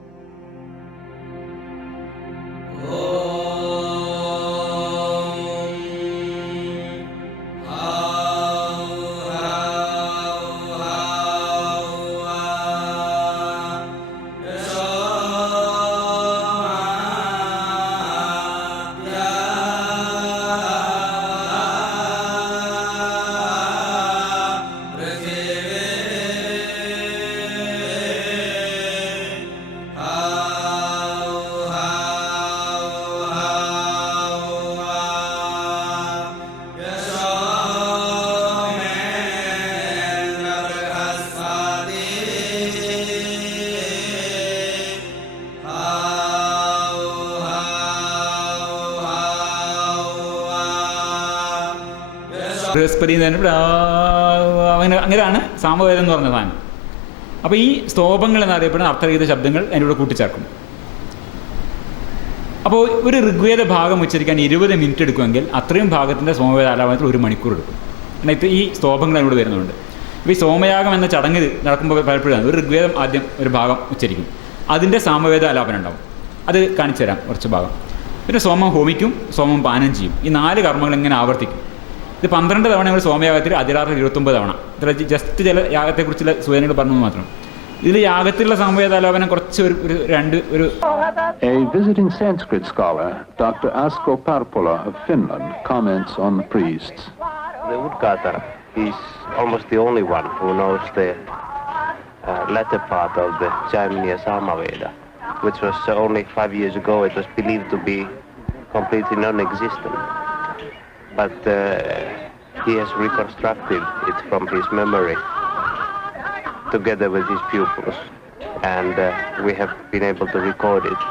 ബൃഹസ്പതി അങ്ങനെയാണ് സാമവേദം എന്ന് പറഞ്ഞ സാധനം. അപ്പോൾ ഈ സ്തോഭങ്ങൾ എന്നറിയപ്പെടുന്ന അർത്ഥരഹിത ശബ്ദങ്ങൾ അതിൻ്റെ കൂടെ കൂട്ടിച്ചേർക്കും. അപ്പോൾ ഒരു ഋഗ്വേദ ഭാഗം ഉച്ചരിക്കാൻ 20 മിനിറ്റ് എടുക്കുമെങ്കിൽ അത്രയും ഭാഗത്തിൻ്റെ സോമവേദ ആലാപനത്തിൽ 1 മണിക്കൂർ എടുക്കും. കാരണം ഈ സ്തോഭങ്ങൾ അതിനോട് വരുന്നുണ്ട്. അപ്പോൾ ഈ സോമയാഗം എന്ന ചടങ്ങ് നടക്കുമ്പോൾ പലപ്പോഴാണ് ഒരു ഋഗ്വേദം ആദ്യം ഒരു ഭാഗം ഉച്ചരിക്കും, അതിൻ്റെ സാമവേദ ആലാപനം ഉണ്ടാവും. അത് കാണിച്ചു തരാം കുറച്ച് ഭാഗം. പിന്നെ സോമം ഹോമിക്കും, സോമം പാനം ചെയ്യും. ഈ 4 കർമ്മങ്ങൾ ഇങ്ങനെ ആവർത്തിക്കും. ഇത് 12 തവണ നമ്മൾ സോമയാഗത്തിൽ, അതിരാറിൽ 29 തവണ. ഇത്ര ജസ്റ്റ് ചില യാഗത്തെക്കുറിച്ചുള്ള സൂചനകൾ പറഞ്ഞു മാത്രം. ഇതിൽ യാഗത്തിലുള്ള സാമവേദാലാപനം കുറച്ച് ഒരു A visiting Sanskrit scholar, Dr. Asko Parpola of Finland, comments on the priests. The woodcutter is almost the only one who knows the latter part of the Jaiminiya Samaveda, which was only 5 years ago. It was believed to be completely non-existent. But he has reconstructed it from his memory together with his pupils, and we have been able to record it.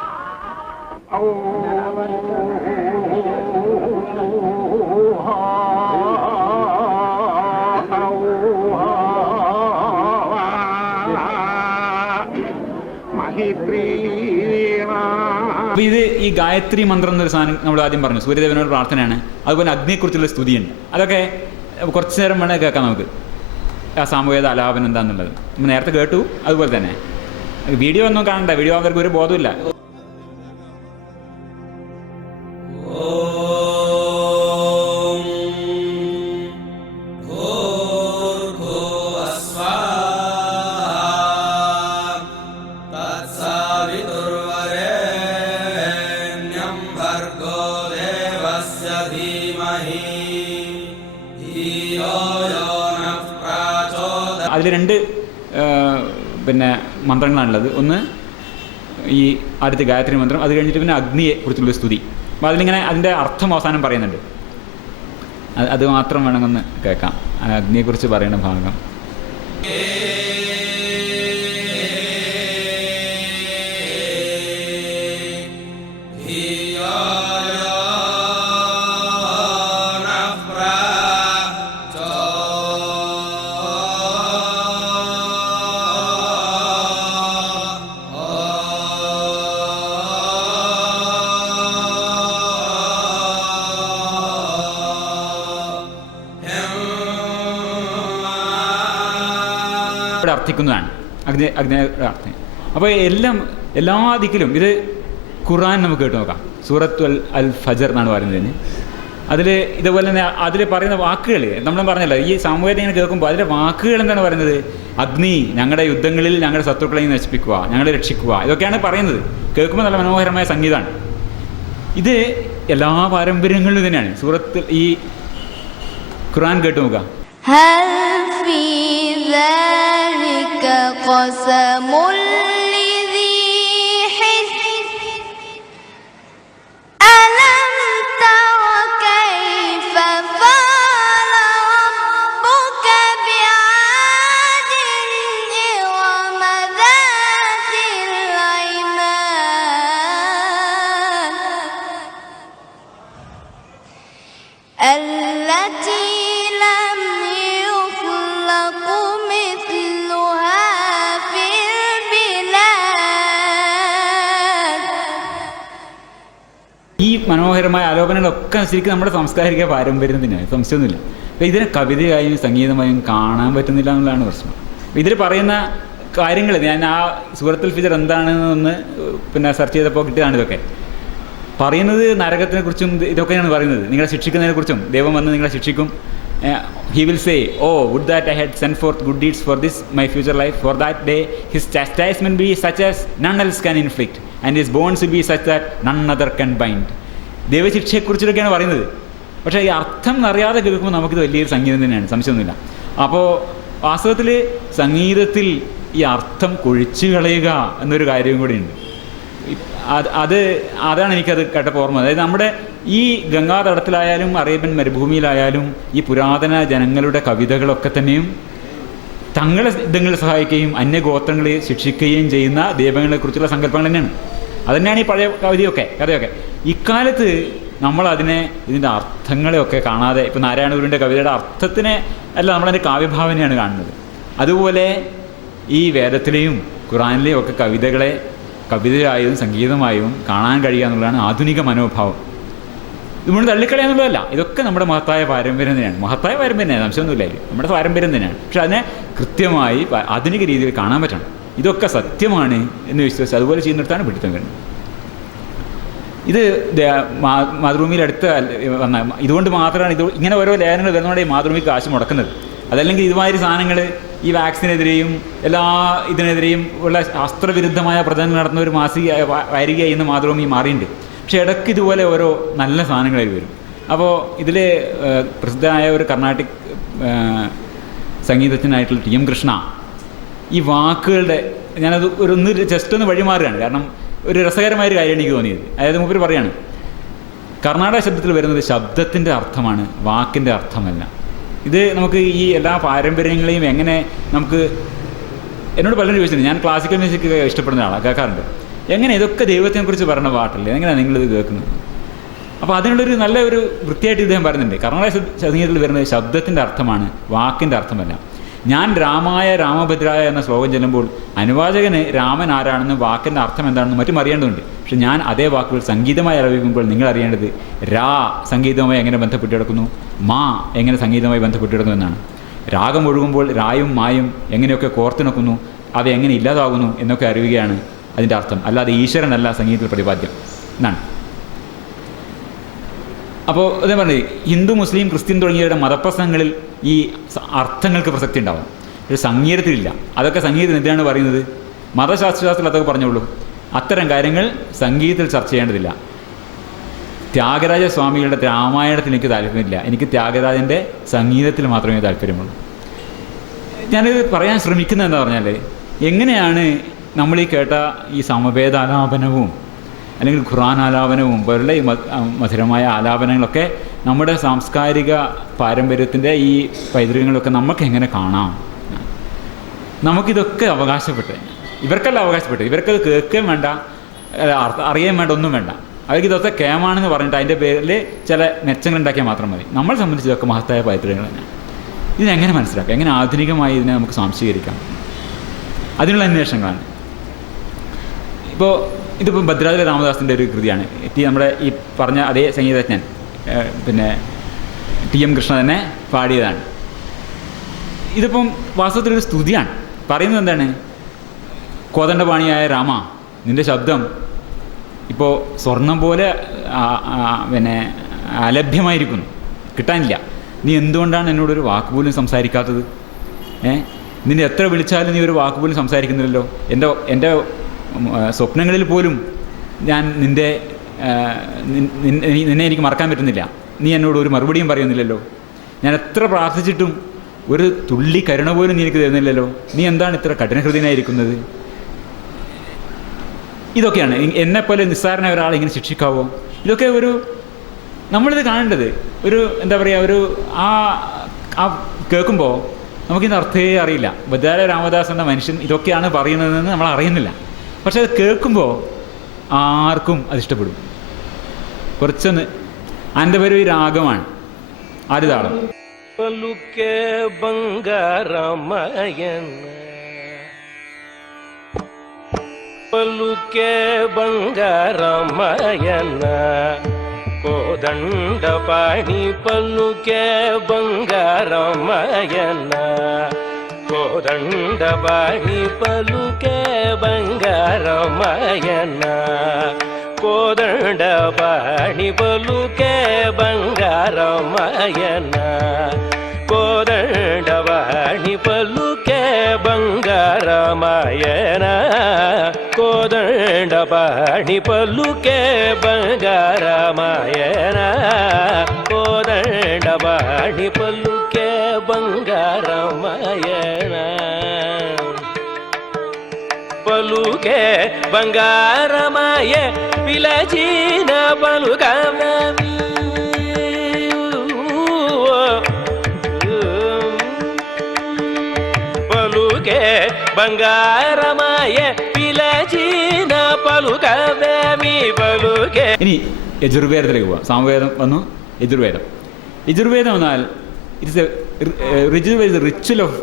അപ്പോൾ ഇത് ഈ ഗായത്രി മന്ത്രം എന്നൊരു സാധനം നമ്മൾ ആദ്യം പറഞ്ഞു, സൂര്യദേവനോട് പ്രാർത്ഥനയാണ്. അതുപോലെ അഗ്നിയെക്കുറിച്ചുള്ള സ്തുതിയുണ്ട്. അതൊക്കെ കുറച്ച് നേരം വേണേൽ കേൾക്കാം നമുക്ക്. ആ സാമവേദ ആലാപനം എന്താണെന്നുള്ളത് നമ്മൾ നേരത്തെ കേട്ടു. അതുപോലെ തന്നെ വീഡിയോ ഒന്നും കാണണ്ട, വീഡിയോ അവർക്ക് ഒരു ബോധമില്ല. അതിൽ 2 പിന്നെ മന്ത്രങ്ങളാണുള്ളത്. ഒന്ന് ഈ ആദ്യത്തെ ഗായത്രി മന്ത്രം, അത് കഴിഞ്ഞിട്ട് പിന്നെ അഗ്നിയെ കുറിച്ചുള്ള സ്തുതി. അപ്പോൾ അതിലിങ്ങനെ അതിൻ്റെ അർത്ഥം അവസാനം പറയുന്നുണ്ട്. അത് മാത്രം വേണമെന്ന് കേൾക്കാം, അഗ്നിയെക്കുറിച്ച് പറയുന്ന ഭാഗം. അർത്ഥിക്കുന്നതാണ് അഗ്നിയുടെ അർത്ഥം. അപ്പോൾ എല്ലാ ദിക്കിലും ഇത് ഖുർആൻ നമുക്ക് കേട്ട് നോക്കാം. സൂറത്ത് അൽ ഫജർ എന്നാണ് പറയുന്നതിന്. അതിൽ ഇതുപോലെ തന്നെ അതിൽ പറയുന്ന വാക്കുകൾ നമ്മൾ പറഞ്ഞല്ലോ, ഈ സാമൂഹിക ഇങ്ങനെ കേൾക്കുമ്പോൾ അതിലെ വാക്കുകൾ എന്താണ് പറയുന്നത്? അഗ്നി ഞങ്ങളുടെ യുദ്ധങ്ങളിൽ ഞങ്ങളുടെ ശത്രുക്കളെ നശിപ്പിക്കുക, ഞങ്ങളെ രക്ഷിക്കുക, ഇതൊക്കെയാണ് പറയുന്നത്. കേൾക്കുമ്പോൾ നല്ല മനോഹരമായ സംഗീതമാണ്. ഇത് എല്ലാ പാരമ്പര്യങ്ങളിലും തന്നെയാണ്. സൂറത്ത് ഈ ഖുർആൻ കേട്ട് നോക്കാം. لم يخلق مثلها في البلاد മനോഹരമായ ആലോപനങ്ങളൊക്കെ ശരിക്കും നമ്മുടെ സാംസ്കാരിക പാരമ്പര്യം തന്നെയാണ്, സംശയമൊന്നുമില്ല. അപ്പോൾ ഇതിനെ കവിതയായും സംഗീതമായും കാണാൻ പറ്റുന്നില്ല എന്നുള്ളതാണ് പ്രശ്നം. ഇതിൽ പറയുന്ന കാര്യങ്ങൾ ഞാൻ ആ സൂറത്തുൽ ഫിജർ എന്താണെന്ന് പിന്നെ സെർച്ച് ചെയ്തപ്പോൾ കിട്ടിയതാണ്. ഇതൊക്കെ പറയുന്നത് നരകത്തിനെ കുറിച്ചും ഇതൊക്കെയാണ് പറയുന്നത്, നിങ്ങളെ ശിക്ഷിക്കുന്നതിനെ കുറിച്ചും. ദൈവം വന്ന് നിങ്ങളെ ശിക്ഷിക്കും. He will say, oh, would that I had sent forth good deeds for this my future life, for that day his chastisement be such as none else can inflict, and his bonds will be such that none other can bind. ദൈവശിക്ഷയെക്കുറിച്ചൊക്കെയാണ് പറയുന്നത്. പക്ഷേ ഈ അർത്ഥം അറിയാതെ കേൾക്കുമ്പോൾ നമുക്കിത് വലിയൊരു സംഗീതം തന്നെയാണ്, സംശയമൊന്നുമില്ല. അപ്പോൾ വാസ്തവത്തിൽ സംഗീതത്തിൽ ഈ അർത്ഥം കൊഴിച്ചു കളയുക എന്നൊരു കാര്യം കൂടിയുണ്ട്. അതാണ് എനിക്കത് കേട്ടപ്പോൾ ഓർമ്മ. അതായത് നമ്മുടെ ഈ ഗംഗാതടത്തിലായാലും അറേബ്യൻ മരുഭൂമിയിലായാലും ഈ പുരാതന ജനങ്ങളുടെ കവിതകളൊക്കെ തന്നെയും തങ്ങളെ ഇതങ്ങളെ സഹായിക്കുകയും അന്യഗോത്രങ്ങളെ ശിക്ഷിക്കുകയും ചെയ്യുന്ന ദൈവങ്ങളെക്കുറിച്ചുള്ള സങ്കല്പങ്ങൾ തന്നെയാണ്. അതുതന്നെയാണ് ഈ പഴയ കഥയൊക്കെ. ഇക്കാലത്ത് നമ്മളതിനെ ഇതിൻ്റെ അർത്ഥങ്ങളെയൊക്കെ കാണാതെ, ഇപ്പോൾ നാരായണഗുരുവിൻ്റെ കവിതയുടെ അർത്ഥത്തിനെ അല്ല, നമ്മളതിൻ്റെ കാവ്യഭാവനയാണ് കാണുന്നത്. അതുപോലെ ഈ വേദത്തിലെയും ഖുറാനിലെയും ഒക്കെ കവിതകളെ കവിതയായും സംഗീതമായും കാണാൻ കഴിയുക എന്നുള്ളതാണ് ആധുനിക മനോഭാവം. ഇതുകൊണ്ട് തള്ളിക്കളയാന്നുള്ളതല്ല, ഇതൊക്കെ നമ്മുടെ മഹത്തായ പാരമ്പര്യം തന്നെയാണ്. മഹത്തായ പാരമ്പര്യം തന്നെയാണ്, സംശയമൊന്നുമില്ല, നമ്മുടെ പാരമ്പര്യം തന്നെയാണ്. പക്ഷെ അതിനെ കൃത്യമായി ആധുനിക രീതിയിൽ കാണാൻ പറ്റണം. ഇതൊക്കെ സത്യമാണ് എന്ന് വിശ്വസിച്ച് അതുപോലെ ചെയ്യുന്നിടത്താണ് പിടുത്തം വരുന്നത്. ഇത് മാതൃഭൂമിയിൽ അടുത്ത് വന്ന ഇതുകൊണ്ട് മാത്രമാണ് ഇങ്ങനെ ഓരോ ലേഖനങ്ങൾ വരുന്നതോടെ മാതൃഭൂമിക്ക് കാശ് മുടക്കുന്നത്. അതല്ലെങ്കിൽ ഇതുമാതിരി സാധനങ്ങൾ ഈ വാക്സിനെതിരെയും എല്ലാ ഇതിനെതിരെയും ഉള്ള ശാസ്ത്രവിരുദ്ധമായ പ്രചരണം നടത്തുന്ന ഒരു മാസിക വാരികയായി ഇന്ന് മാതൃഭൂമി മാറിയിട്ടുണ്ട്. പക്ഷേ ഇടയ്ക്ക് ഇതുപോലെ ഓരോ നല്ല സാധനങ്ങളായി വരും. അപ്പോൾ ഇതിൽ പ്രസിദ്ധനായ ഒരു കർണാട്ടിക് സംഗീതജ്ഞനായിട്ടുള്ള TM കൃഷ്ണ ഈ വാക്കുകളുടെ ഞാനത് ജസ്റ്റ് ഒന്ന് വഴിമാറുകയാണ്. കാരണം ഒരു രസകരമായൊരു കാര്യമാണ് എനിക്ക് തോന്നിയത്. അതായത് മൂപ്പര് പറയാണ്, കർണാടക ശബ്ദത്തിൽ വരുന്നത് ശബ്ദത്തിൻ്റെ അർത്ഥമാണ്, വാക്കിൻ്റെ അർത്ഥമല്ല. ഇത് നമുക്ക് ഈ എല്ലാ പാരമ്പര്യങ്ങളെയും എങ്ങനെ നമുക്ക്, എന്നോട് പലരും ചോദിച്ചിട്ടുണ്ട്, ഞാൻ ക്ലാസിക്കൽ മ്യൂസിക് ഇഷ്ടപ്പെടുന്ന ആളാണ്, കേൾക്കാറുണ്ട്, എങ്ങനെ ഇതൊക്കെ ദൈവത്തെക്കുറിച്ച് പറഞ്ഞ പാട്ടല്ലേ, എങ്ങനെയാണ് നിങ്ങളിത് കേൾക്കുന്നത്? അപ്പോൾ അതിനുള്ളൊരു നല്ല ഒരു വൃത്തിയായിട്ട് ഇദ്ദേഹം പറയുന്നുണ്ട്, കർണാടക സംഗീതത്തിൽ വരുന്നത് ശബ്ദത്തിൻ്റെ അർത്ഥമാണ്, വാക്കിൻ്റെ അർത്ഥമല്ല. ഞാൻ രാമായ രാമഭദ്രായ എന്ന ശ്ലോകം ചെല്ലുമ്പോൾ അനുവാചകന് രാമൻ ആരാണെന്നും വാക്കിൻ്റെ അർത്ഥം എന്താണെന്നും മറ്റും അറിയേണ്ടതുണ്ട്. പക്ഷെ ഞാൻ അതേ വാക്കുകൾ സംഗീതമായി ആലപിക്കുമ്പോൾ നിങ്ങൾ അറിയേണ്ടത് രാ സംഗീതവുമായി എങ്ങനെ ബന്ധപ്പെട്ട് കിടക്കുന്നു, മാ എങ്ങനെ സംഗീതവുമായി ബന്ധപ്പെട്ട് കിടക്കുന്നു എന്നാണ്. രാഗം ഒഴുകുമ്പോൾ രായും മായും എങ്ങനെയൊക്കെ കോർത്തിണക്കുന്നു, അവ എങ്ങനെ ഇല്ലാതാകുന്നു എന്നൊക്കെ അറിയുകയാണ് അതിൻ്റെ അർത്ഥം. അല്ലാതെ ഈശ്വരനല്ല സംഗീതത്തിൽ പ്രതിപാദ്യം എന്നാണ്. അപ്പോൾ അതേ പറഞ്ഞത് ഹിന്ദു മുസ്ലിം ക്രിസ്ത്യൻ തുടങ്ങിയവരുടെ മതപ്രസംഗങ്ങളിൽ ഈ അർത്ഥങ്ങൾക്ക് പ്രസക്തി ഉണ്ടാവും, പക്ഷേ സംഗീതത്തിലില്ല. അതൊക്കെ സംഗീതം എന്തിനാണ് പറയുന്നത്? മതശാസ്ത്രത്തിൽ അതൊക്കെ പറഞ്ഞോളൂ. അത്തരം കാര്യങ്ങൾ സംഗീതത്തിൽ ചർച്ച ചെയ്യേണ്ടതില്ല. ത്യാഗരാജ സ്വാമികളുടെ രാമായണത്തിൽ എനിക്ക് താല്പര്യമില്ല, എനിക്ക് ത്യാഗരാജൻ്റെ സംഗീതത്തിൽ മാത്രമേ താല്പര്യമുള്ളൂ. ഞാനിത് പറയാൻ ശ്രമിക്കുന്നത് എന്താ പറഞ്ഞാൽ, എങ്ങനെയാണ് നമ്മൾ ഈ കേട്ട ഈ സമവേദാലാപനവും അല്ലെങ്കിൽ ഖുർആൻ ആലാപനവും പോലുള്ള ഈ മധുരമായ ആലാപനങ്ങളൊക്കെ നമ്മുടെ സാംസ്കാരിക പാരമ്പര്യത്തിൻ്റെ ഈ പൈതൃകങ്ങളൊക്കെ നമുക്ക് എങ്ങനെ കാണാം? നമുക്കിതൊക്കെ അവകാശപ്പെട്ട്, ഇവർക്കല്ല അവകാശപ്പെട്ട്, ഇവർക്കത് കേൾക്കുകയും വേണ്ട, അറിയാൻ വേണ്ട, ഒന്നും വേണ്ട. അവർക്ക് ഇതൊക്കെ കേമാണെന്ന് പറഞ്ഞിട്ട് അതിൻ്റെ പേരിൽ ചില മെച്ചങ്ങൾ ഉണ്ടാക്കിയാൽ മാത്രം മതി. നമ്മളെ സംബന്ധിച്ച് ഇതൊക്കെ മഹത്തായ പൈതൃകങ്ങൾ തന്നെയാണ്. ഇതിനെങ്ങനെ മനസ്സിലാക്കാം, എങ്ങനെ ആധുനികമായി ഇതിനെ നമുക്ക് സംശീകരിക്കാം, അതിനുള്ള അന്വേഷണങ്ങളാണ്. ഇതിപ്പോൾ ഭദ്രാചല രാമദാസിൻ്റെ ഒരു കൃതിയാണ്. നമ്മുടെ ഈ പറഞ്ഞ അതേ സംഗീതജ്ഞൻ പിന്നെ TM കൃഷ്ണ തന്നെ പാടിയതാണ്. ഇതിപ്പം വാസ്തവത്തിലൊരു സ്തുതിയാണ്. പറയുന്നത് എന്താണ്? കോദണ്ഡപാണിയായ രാമ, നിൻ്റെ ശബ്ദം ഇപ്പോൾ സ്വർണം പോലെ പിന്നെ അലഭ്യമായിരിക്കുന്നു, കിട്ടാനില്ല. നീ എന്തുകൊണ്ടാണ് എന്നോടൊരു വാക്കുപോലും സംസാരിക്കാത്തത്? നിന്നെ എത്ര വിളിച്ചാലും നീ ഒരു വാക്കുപോലും സംസാരിക്കുന്നില്ലല്ലോ. എൻ്റെ സ്വപ്നങ്ങളിൽ പോലും ഞാൻ നിന്നെ എനിക്ക് മറക്കാൻ പറ്റുന്നില്ല. നീ എന്നോട് ഒരു മറുപടിയും പറയുന്നില്ലല്ലോ. ഞാൻ എത്ര പ്രാർത്ഥിച്ചിട്ടും ഒരു തുള്ളി കരുണ പോലും നീ എനിക്ക് തരുന്നില്ലല്ലോ. നീ എന്താണ് ഇത്ര കഠിനഹൃദയനായിരിക്കുന്നത്? ഇതൊക്കെയാണ് എന്നെപ്പോലെ നിസ്സാരനായ ഒരാളെ ഇങ്ങനെ ശിക്ഷിക്കാവോ? ഇതൊക്കെ നമ്മളിത് കാണേണ്ടത് ഒരു എന്താ പറയുക, ആ കേൾക്കുമ്പോൾ നമുക്കിത് അർത്ഥമേ അറിയില്ല. ഭദ്രാചല രാമദാസ് എന്ന മനുഷ്യൻ ഇതൊക്കെയാണ് പറയുന്നതെന്ന് നമ്മൾ അറിയുന്നില്ല. പക്ഷെ അത് കേൾക്കുമ്പോൾ ആർക്കും അതിഷ്ടപ്പെടും. കുറച്ചൊന്ന് അനന്തപുരം ഈ രാഗമാണ്, ആദ്യതാളം. പലുക്കെ ബംഗാരമയന പലുക്കെ ബംഗാരമയന కోదండ పాణి పలుకే బంగారమయన కోదండ పాణి పలుకే బంగారమయన కోదండ పాణి పలుకే బంగారమయన కోదండ పాణి పలుకే బంగారమయన కోదండ పాణి పలుకే బంగారమయన కోదండ పాణి పలుకే బంగారమయన పలుకే బంగారమయ పిలచిన పలుకమీ పలుకే బంగారమయ പിലചീന പലുകവേമി പലുകേ. ഇനി യജുർവേദത്തിലേക്ക് പോവാം. സാമവേദം വന്നു, യജുർവേദം. യജുർവേദം എന്നാൽ ഇറ്റ്സ് എ റിച്വൽ ഓഫ്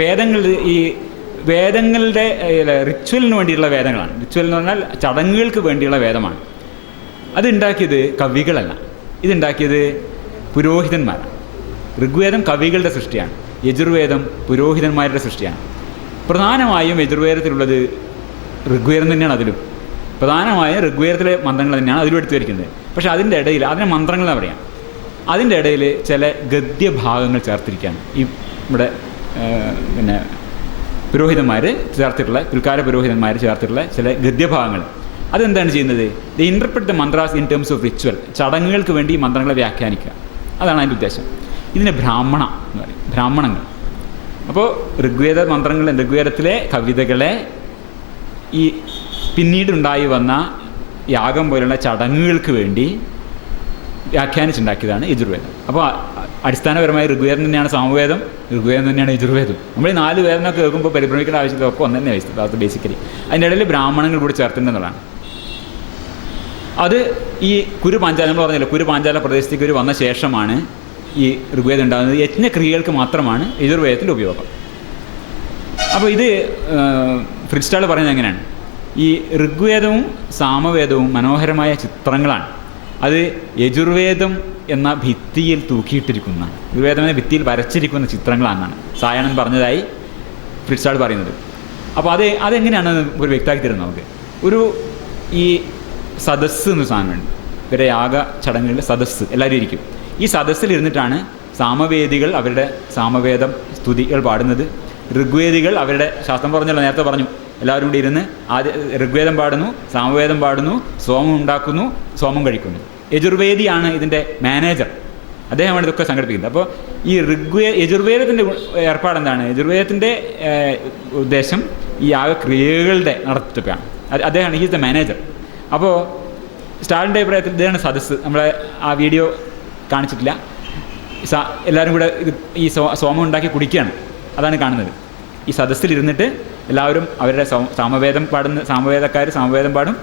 വേദങ്ങളുടെ ഈ വേദങ്ങളുടെ റിച്വലിന് വേണ്ടിയിട്ടുള്ള വേദങ്ങളാണ്. റിച്വൽ എന്ന് പറഞ്ഞാൽ ചടങ്ങുകൾക്ക് വേണ്ടിയുള്ള വേദമാണ്. അതുണ്ടാക്കിയത് കവികളല്ല, ഇതുണ്ടാക്കിയത് പുരോഹിതന്മാരാണ്. ഋഗ്വേദം കവികളുടെ സൃഷ്ടിയാണ്, യജുർവേദം പുരോഹിതന്മാരുടെ സൃഷ്ടിയാണ്. പ്രധാനമായും യജുർവേദത്തിലുള്ളത് ഋഗ്വേദം തന്നെയാണ്. അതിലും പ്രധാനമായും ഋഗ്വേദത്തിലെ മന്ത്രങ്ങൾ തന്നെയാണ് അതിലും എടുത്തു വരിക്കുന്നത്. പക്ഷേ അതിൻ്റെ ഇടയിൽ അതിനെ മന്ത്രങ്ങൾ എന്ന് പറയാം. അതിൻ്റെ ഇടയിൽ ചില ഗദ്യഭാഗങ്ങൾ ചേർത്തിരിക്കുകയാണ് ഈ ഇവിടെ പിന്നെ പുരോഹിതന്മാർ ചേർത്തിട്ടുള്ള, പിൽക്കാല പുരോഹിതന്മാർ ചേർത്തിട്ടുള്ള ചില ഗദ്യഭാഗങ്ങൾ. അതെന്താണ് ചെയ്യുന്നത്? The interpret the mantras in terms of ritual. ചടങ്ങുകൾക്ക് വേണ്ടി ഈ മന്ത്രങ്ങളെ വ്യാഖ്യാനിക്കുക, അതാണ് അതിൻ്റെ ഉദ്ദേശം. ഇതിനെ ബ്രാഹ്മണ എന്ന് പറയും, ബ്രാഹ്മണങ്ങൾ. അപ്പോൾ ഋഗ്വേദ മന്ത്രങ്ങൾ, ഋഗ്വേദത്തിലെ കവിതകളെ ഈ പിന്നീടുണ്ടായി വന്ന യാഗം പോലുള്ള ചടങ്ങുകൾക്ക് വേണ്ടി വ്യാഖ്യാനിച്ചുണ്ടാക്കിയതാണ് യജുർവേദം. അപ്പോൾ അടിസ്ഥാനപരമായി ഋഗ്വേദം തന്നെയാണ് സാമവേദം, ഋഗ്വേദം തന്നെയാണ് യജുർവേദം. നമ്മൾ ഈ 4 വേദനൊക്കെ കേൾക്കുമ്പോൾ പരിഭ്രമിക്കേണ്ട ആവശ്യമില്ല, ഒക്കെ ഒന്ന് തന്നെ ബേസിക്കലി. അതിൻ്റെ ഇടയിൽ ബ്രാഹ്മണങ്ങൾ കൂടി ചേർത്തിട്ടുണ്ടെന്നുള്ളതാണ്. അത് ഈ കുരുപാഞ്ചാല, നമ്മൾ പറഞ്ഞല്ലോ, കുരുപാഞ്ചാല പ്രദേശത്തേക്ക് ഒരു വന്ന ശേഷമാണ് ഈ ഋഗ്വേദം ഉണ്ടാകുന്നത്. യജ്ഞക്രിയകൾക്ക് മാത്രമാണ് യജുർവേദത്തിൻ്റെ ഉപയോഗം. അപ്പോൾ ഇത് ഫ്രിറ്റ്സ്റ്റാൾ പറയുന്നത് എങ്ങനെയാണ്? ഈ ഋഗ്വേദവും സാമവേദവും മനോഹരമായ ചിത്രങ്ങളാണ്. അത് യജുർവേദം എന്ന ഭിത്തിയിൽ തൂക്കിയിട്ടിരിക്കുന്ന, ഋഗ്വേദം എന്ന ഭിത്തിയിൽ വരച്ചിരിക്കുന്ന ചിത്രങ്ങളാണെന്നാണ് സായണൻ പറഞ്ഞതായി ഫ്രിറ്റ്സ്റ്റാൾ പറയുന്നത്. അപ്പോൾ അതെങ്ങനെയാണെന്ന് ഒരു വ്യക്തമാക്കി തരുന്നത് നമുക്ക്. ഒരു ഈ സദസ്സ് എന്ന സാധനമുണ്ട്, ഇവരെ യാഗ ചടങ്ങുകളിൽ സദസ്സ് എല്ലാവരും ഇരിക്കും. ഈ സദസ്സിലിരുന്നിട്ടാണ് സാമവേദികൾ അവരുടെ സാമവേദം സ്തുതികൾ പാടുന്നത്. ഋഗ്വേദികൾ അവരുടെ ശാസ്ത്രം പറഞ്ഞല്ലോ, നേരത്തെ പറഞ്ഞു, എല്ലാവരും കൂടി ഇരുന്ന് ഋഗ്വേദം പാടുന്നു, സാമവേദം പാടുന്നു, സോമം ഉണ്ടാക്കുന്നു, സോമം കഴിക്കുന്നു. യജുർവേദിയാണ് ഇതിൻ്റെ മാനേജർ, അദ്ദേഹമാണ് ഇതൊക്കെ സംഘടിപ്പിക്കുന്നത്. അപ്പോൾ ഈ യജുർവേദത്തിൻ്റെ ഏർപ്പാടെന്താണ്? യജുർവേദത്തിൻ്റെ ഉദ്ദേശം ഈ യാഗക്രിയകളുടെ നടത്തിപ്പാണ്. അദ്ദേഹമാണ് ഹീസ് ദ മാനേജർ. അപ്പോൾ സ്റ്റാളിൻ്റെ അഭിപ്രായത്തിൽ ഇതാണ് സദസ്സ്. നമ്മളെ ആ വീഡിയോ കാണിച്ചിട്ടില്ല. എല്ലാവരും കൂടെ ഈ സോമം ഉണ്ടാക്കി കുടിക്കുകയാണ്, അതാണ് കാണുന്നത്. ഈ സദസ്സിലിരുന്നിട്ട് എല്ലാവരും അവരുടെ സാമവേദം പാടുന്ന സാമവേദക്കാർ സാമവേദം പാടും,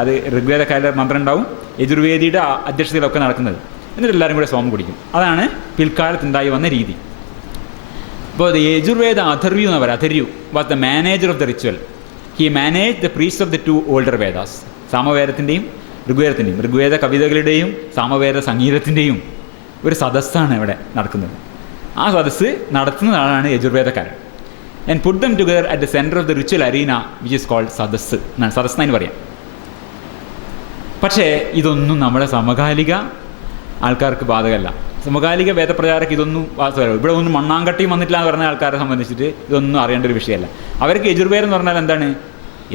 അത് ഋഗ്വേദക്കാരുടെ മന്ത്രം ഉണ്ടാവും, യജുർവേദിയുടെ അധ്യക്ഷതയിലൊക്കെ നടക്കുന്നത്. എന്നിട്ട് എല്ലാവരും കൂടെ സോമം കുടിക്കും. അതാണ് പിൽക്കാലത്തുണ്ടായി വന്ന രീതി. അപ്പോൾ യജുർവേദ അഥർവ്യു എന്ന് പറയുക, Adhvaryu was the manager of the ritual. He manage the priest of the 2 older Vedas. സാമവേദത്തിൻ്റെയും ഋഗ്വേദത്തിൻ്റെയും, ഋഗ്വേദ കവിതകളുടെയും സാമവേദ സംഗീതത്തിൻ്റെയും ഒരു സദസ്സാണ് ഇവിടെ നടക്കുന്നത്. ആ സദസ്സ് നടത്തുന്ന ആളാണ് യജുർവേദക്കാരൻ. And put them together at the centre of the ritual arena which is called sadas എന്നാണ്, സദസ്സ് എന്ന് പറയാം. പക്ഷേ ഇതൊന്നും നമ്മുടെ സമകാലിക ആൾക്കാർക്ക് ബാധകമല്ല. സമകാലിക വേദപ്രചാരക്ക് ഇതൊന്നും വാസ്തവമല്ല. ഇവിടെ ഒന്നും മണ്ണാങ്കട്ടിയും വന്നിട്ടില്ല എന്ന് പറഞ്ഞ ആൾക്കാരെ സംബന്ധിച്ചിട്ട് ഇതൊന്നും അറിയേണ്ട ഒരു വിഷയമല്ല. അവർക്ക് യജുർവേദം എന്ന് പറഞ്ഞാൽ എന്താണ്?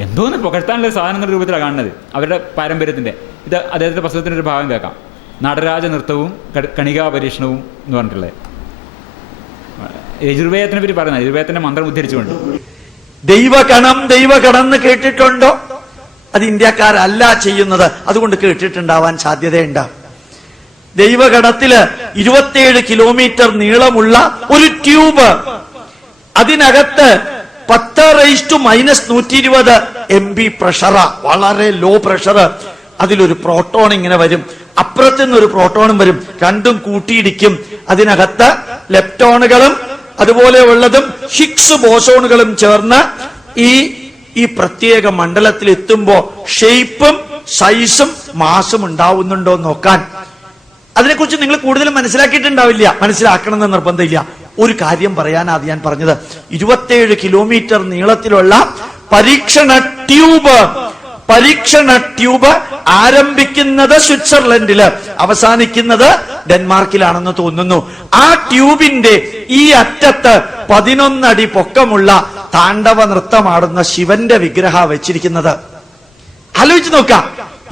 എന്തോന്ന് പുകഴ്ത്താനുള്ള സാധനം എന്ന രൂപത്തിലാണ് കാണുന്നത് അവരുടെ പാരമ്പര്യത്തിൻ്റെ. ഇത് അദ്ദേഹത്തിൻ്റെ പുസ്തകത്തിൻ്റെ ഒരു ഭാഗം കേൾക്കാം. നടരാജ നൃത്തവും കണികാ പരീക്ഷണവും എന്ന് പറഞ്ഞിട്ടുള്ളത് യജുർവേദത്തിനെ പറ്റി പറയുന്നത്, യജുർവേദത്തിൻ്റെ മന്ത്രം ഉദ്ധരിച്ചുകൊണ്ട്. ദൈവഗണം എന്ന് കേട്ടിട്ടുണ്ടോ? അത് ഇന്ത്യക്കാരല്ല ചെയ്യുന്നത്, അതുകൊണ്ട് കേട്ടിട്ടുണ്ടാവാൻ സാധ്യതയുണ്ട്. ദൈവഗണത്തില് 27 കിലോമീറ്റർ നീളമുള്ള ഒരു ട്യൂബ്, അതിനകത്ത് 10⁻⁻120 MB പ്രഷറാ, വളരെ ലോ പ്രഷർ. അതിലൊരു പ്രോട്ടോൺ ഇങ്ങനെ വരും, അപ്പുറത്തു നിന്നൊരു പ്രോട്ടോണും വരും, രണ്ടും കൂട്ടിയിടിക്കും. അതിനകത്ത് ലെപ്റ്റോണുകളും അതുപോലെ ഉള്ളതും ഹിഗ്സ് ബോസോണുകളും ചേർന്ന് ഈ പ്രത്യേക മണ്ഡലത്തിൽ എത്തുമ്പോ ഷേപ്പും സൈസും മാസും ഉണ്ടാവുന്നുണ്ടോ എന്ന് നോക്കാൻ. അതിനെക്കുറിച്ച് നിങ്ങൾ കൂടുതലും മനസ്സിലാക്കിയിട്ടുണ്ടാവില്ല, മനസ്സിലാക്കണം എന്ന് നിർബന്ധമില്ല. ഒരു കാര്യം പറയാനാണ് ഞാൻ പറഞ്ഞത്. 27 കിലോമീറ്റർ നീളത്തിലുള്ള പരീക്ഷണ ട്യൂബ് ആരംഭിക്കുന്നത് സ്വിറ്റ്സർലൻഡില്, അവസാനിക്കുന്നത് ഡെൻമാർക്കിലാണെന്ന് തോന്നുന്നു. ആ ട്യൂബിന്റെ ഈ അറ്റത്ത് 11 അടി പൊക്കമുള്ള താണ്ഡവ നൃത്തമാടുന്ന ശിവന്റെ വിഗ്രഹ വെച്ചിരിക്കുന്നത്. ആലോചിച്ച് നോക്കാം.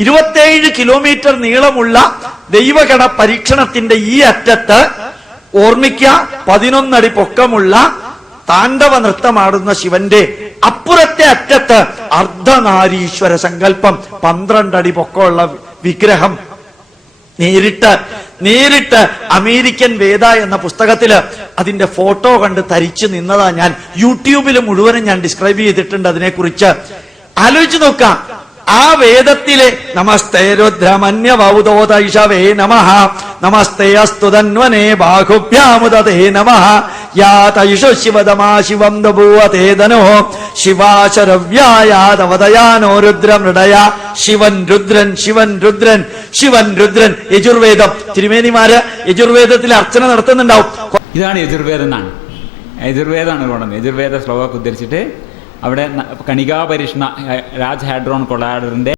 27 കിലോമീറ്റർ നീളമുള്ള ദൈവഗണ പരീക്ഷണത്തിന്റെ ഈ അറ്റത്ത് ഓർമ്മിക്ക 11 അടി പൊക്കമുള്ള താണ്ഡവ നൃത്തമാടുന്ന ശിവന്റെ അപ്പുറത്തെ അറ്റത്ത് അർദ്ധനാരീശ്വര സങ്കല്പം 12 അടി പൊക്കമുള്ള വിഗ്രഹം. നേരിട്ട് അമേരിക്കൻ വേദ എന്ന പുസ്തകത്തില് അതിന്റെ ഫോട്ടോ കണ്ട് തരിച്ചു നിന്നതാ ഞാൻ. യൂട്യൂബിൽ മുഴുവനും ഞാൻ ഡിസ്ക്രൈബ് ചെയ്തിട്ടുണ്ട് അതിനെക്കുറിച്ച്. ആലോചിച്ച് നോക്കാം. ആ വേദത്തിലെ നമസ്തേ രുദ്രമന്യവൗദോദൈഷവേ നമഃ നമസ്തേ അസ്തുതന്വനേ ബാഹുഭ്യാമുദതേ നമഃ യാതൈഷു ശിവതമാ ശിവം ദഭൂവതേതനോ ശിവാശരവ്യായാദവദയാനോ രുദ്രമൃഡയ ശിവൻ രുദ്രൻ ശിവൻ രുദ്രൻ ശിവൻ രുദ്രൻ. യജുർവേദം. തിരുമേനിമാര് യജുർവേദത്തിൽ അർച്ചന നടത്തുന്നുണ്ടാവും. ഇതാണ് യജുർവേദം എന്നാണ്. യജുർവേദമാണ് കൊണ്ടുവന്നത്. യജുർവേദ ശ്ലോകമൊക്കെ ഉദ്ധരിച്ചിട്ട് അവിടെ കണികാപരിഷ്ണ രാജ് ഹാഡ്രോൺ കൊളാഡറിന്റെ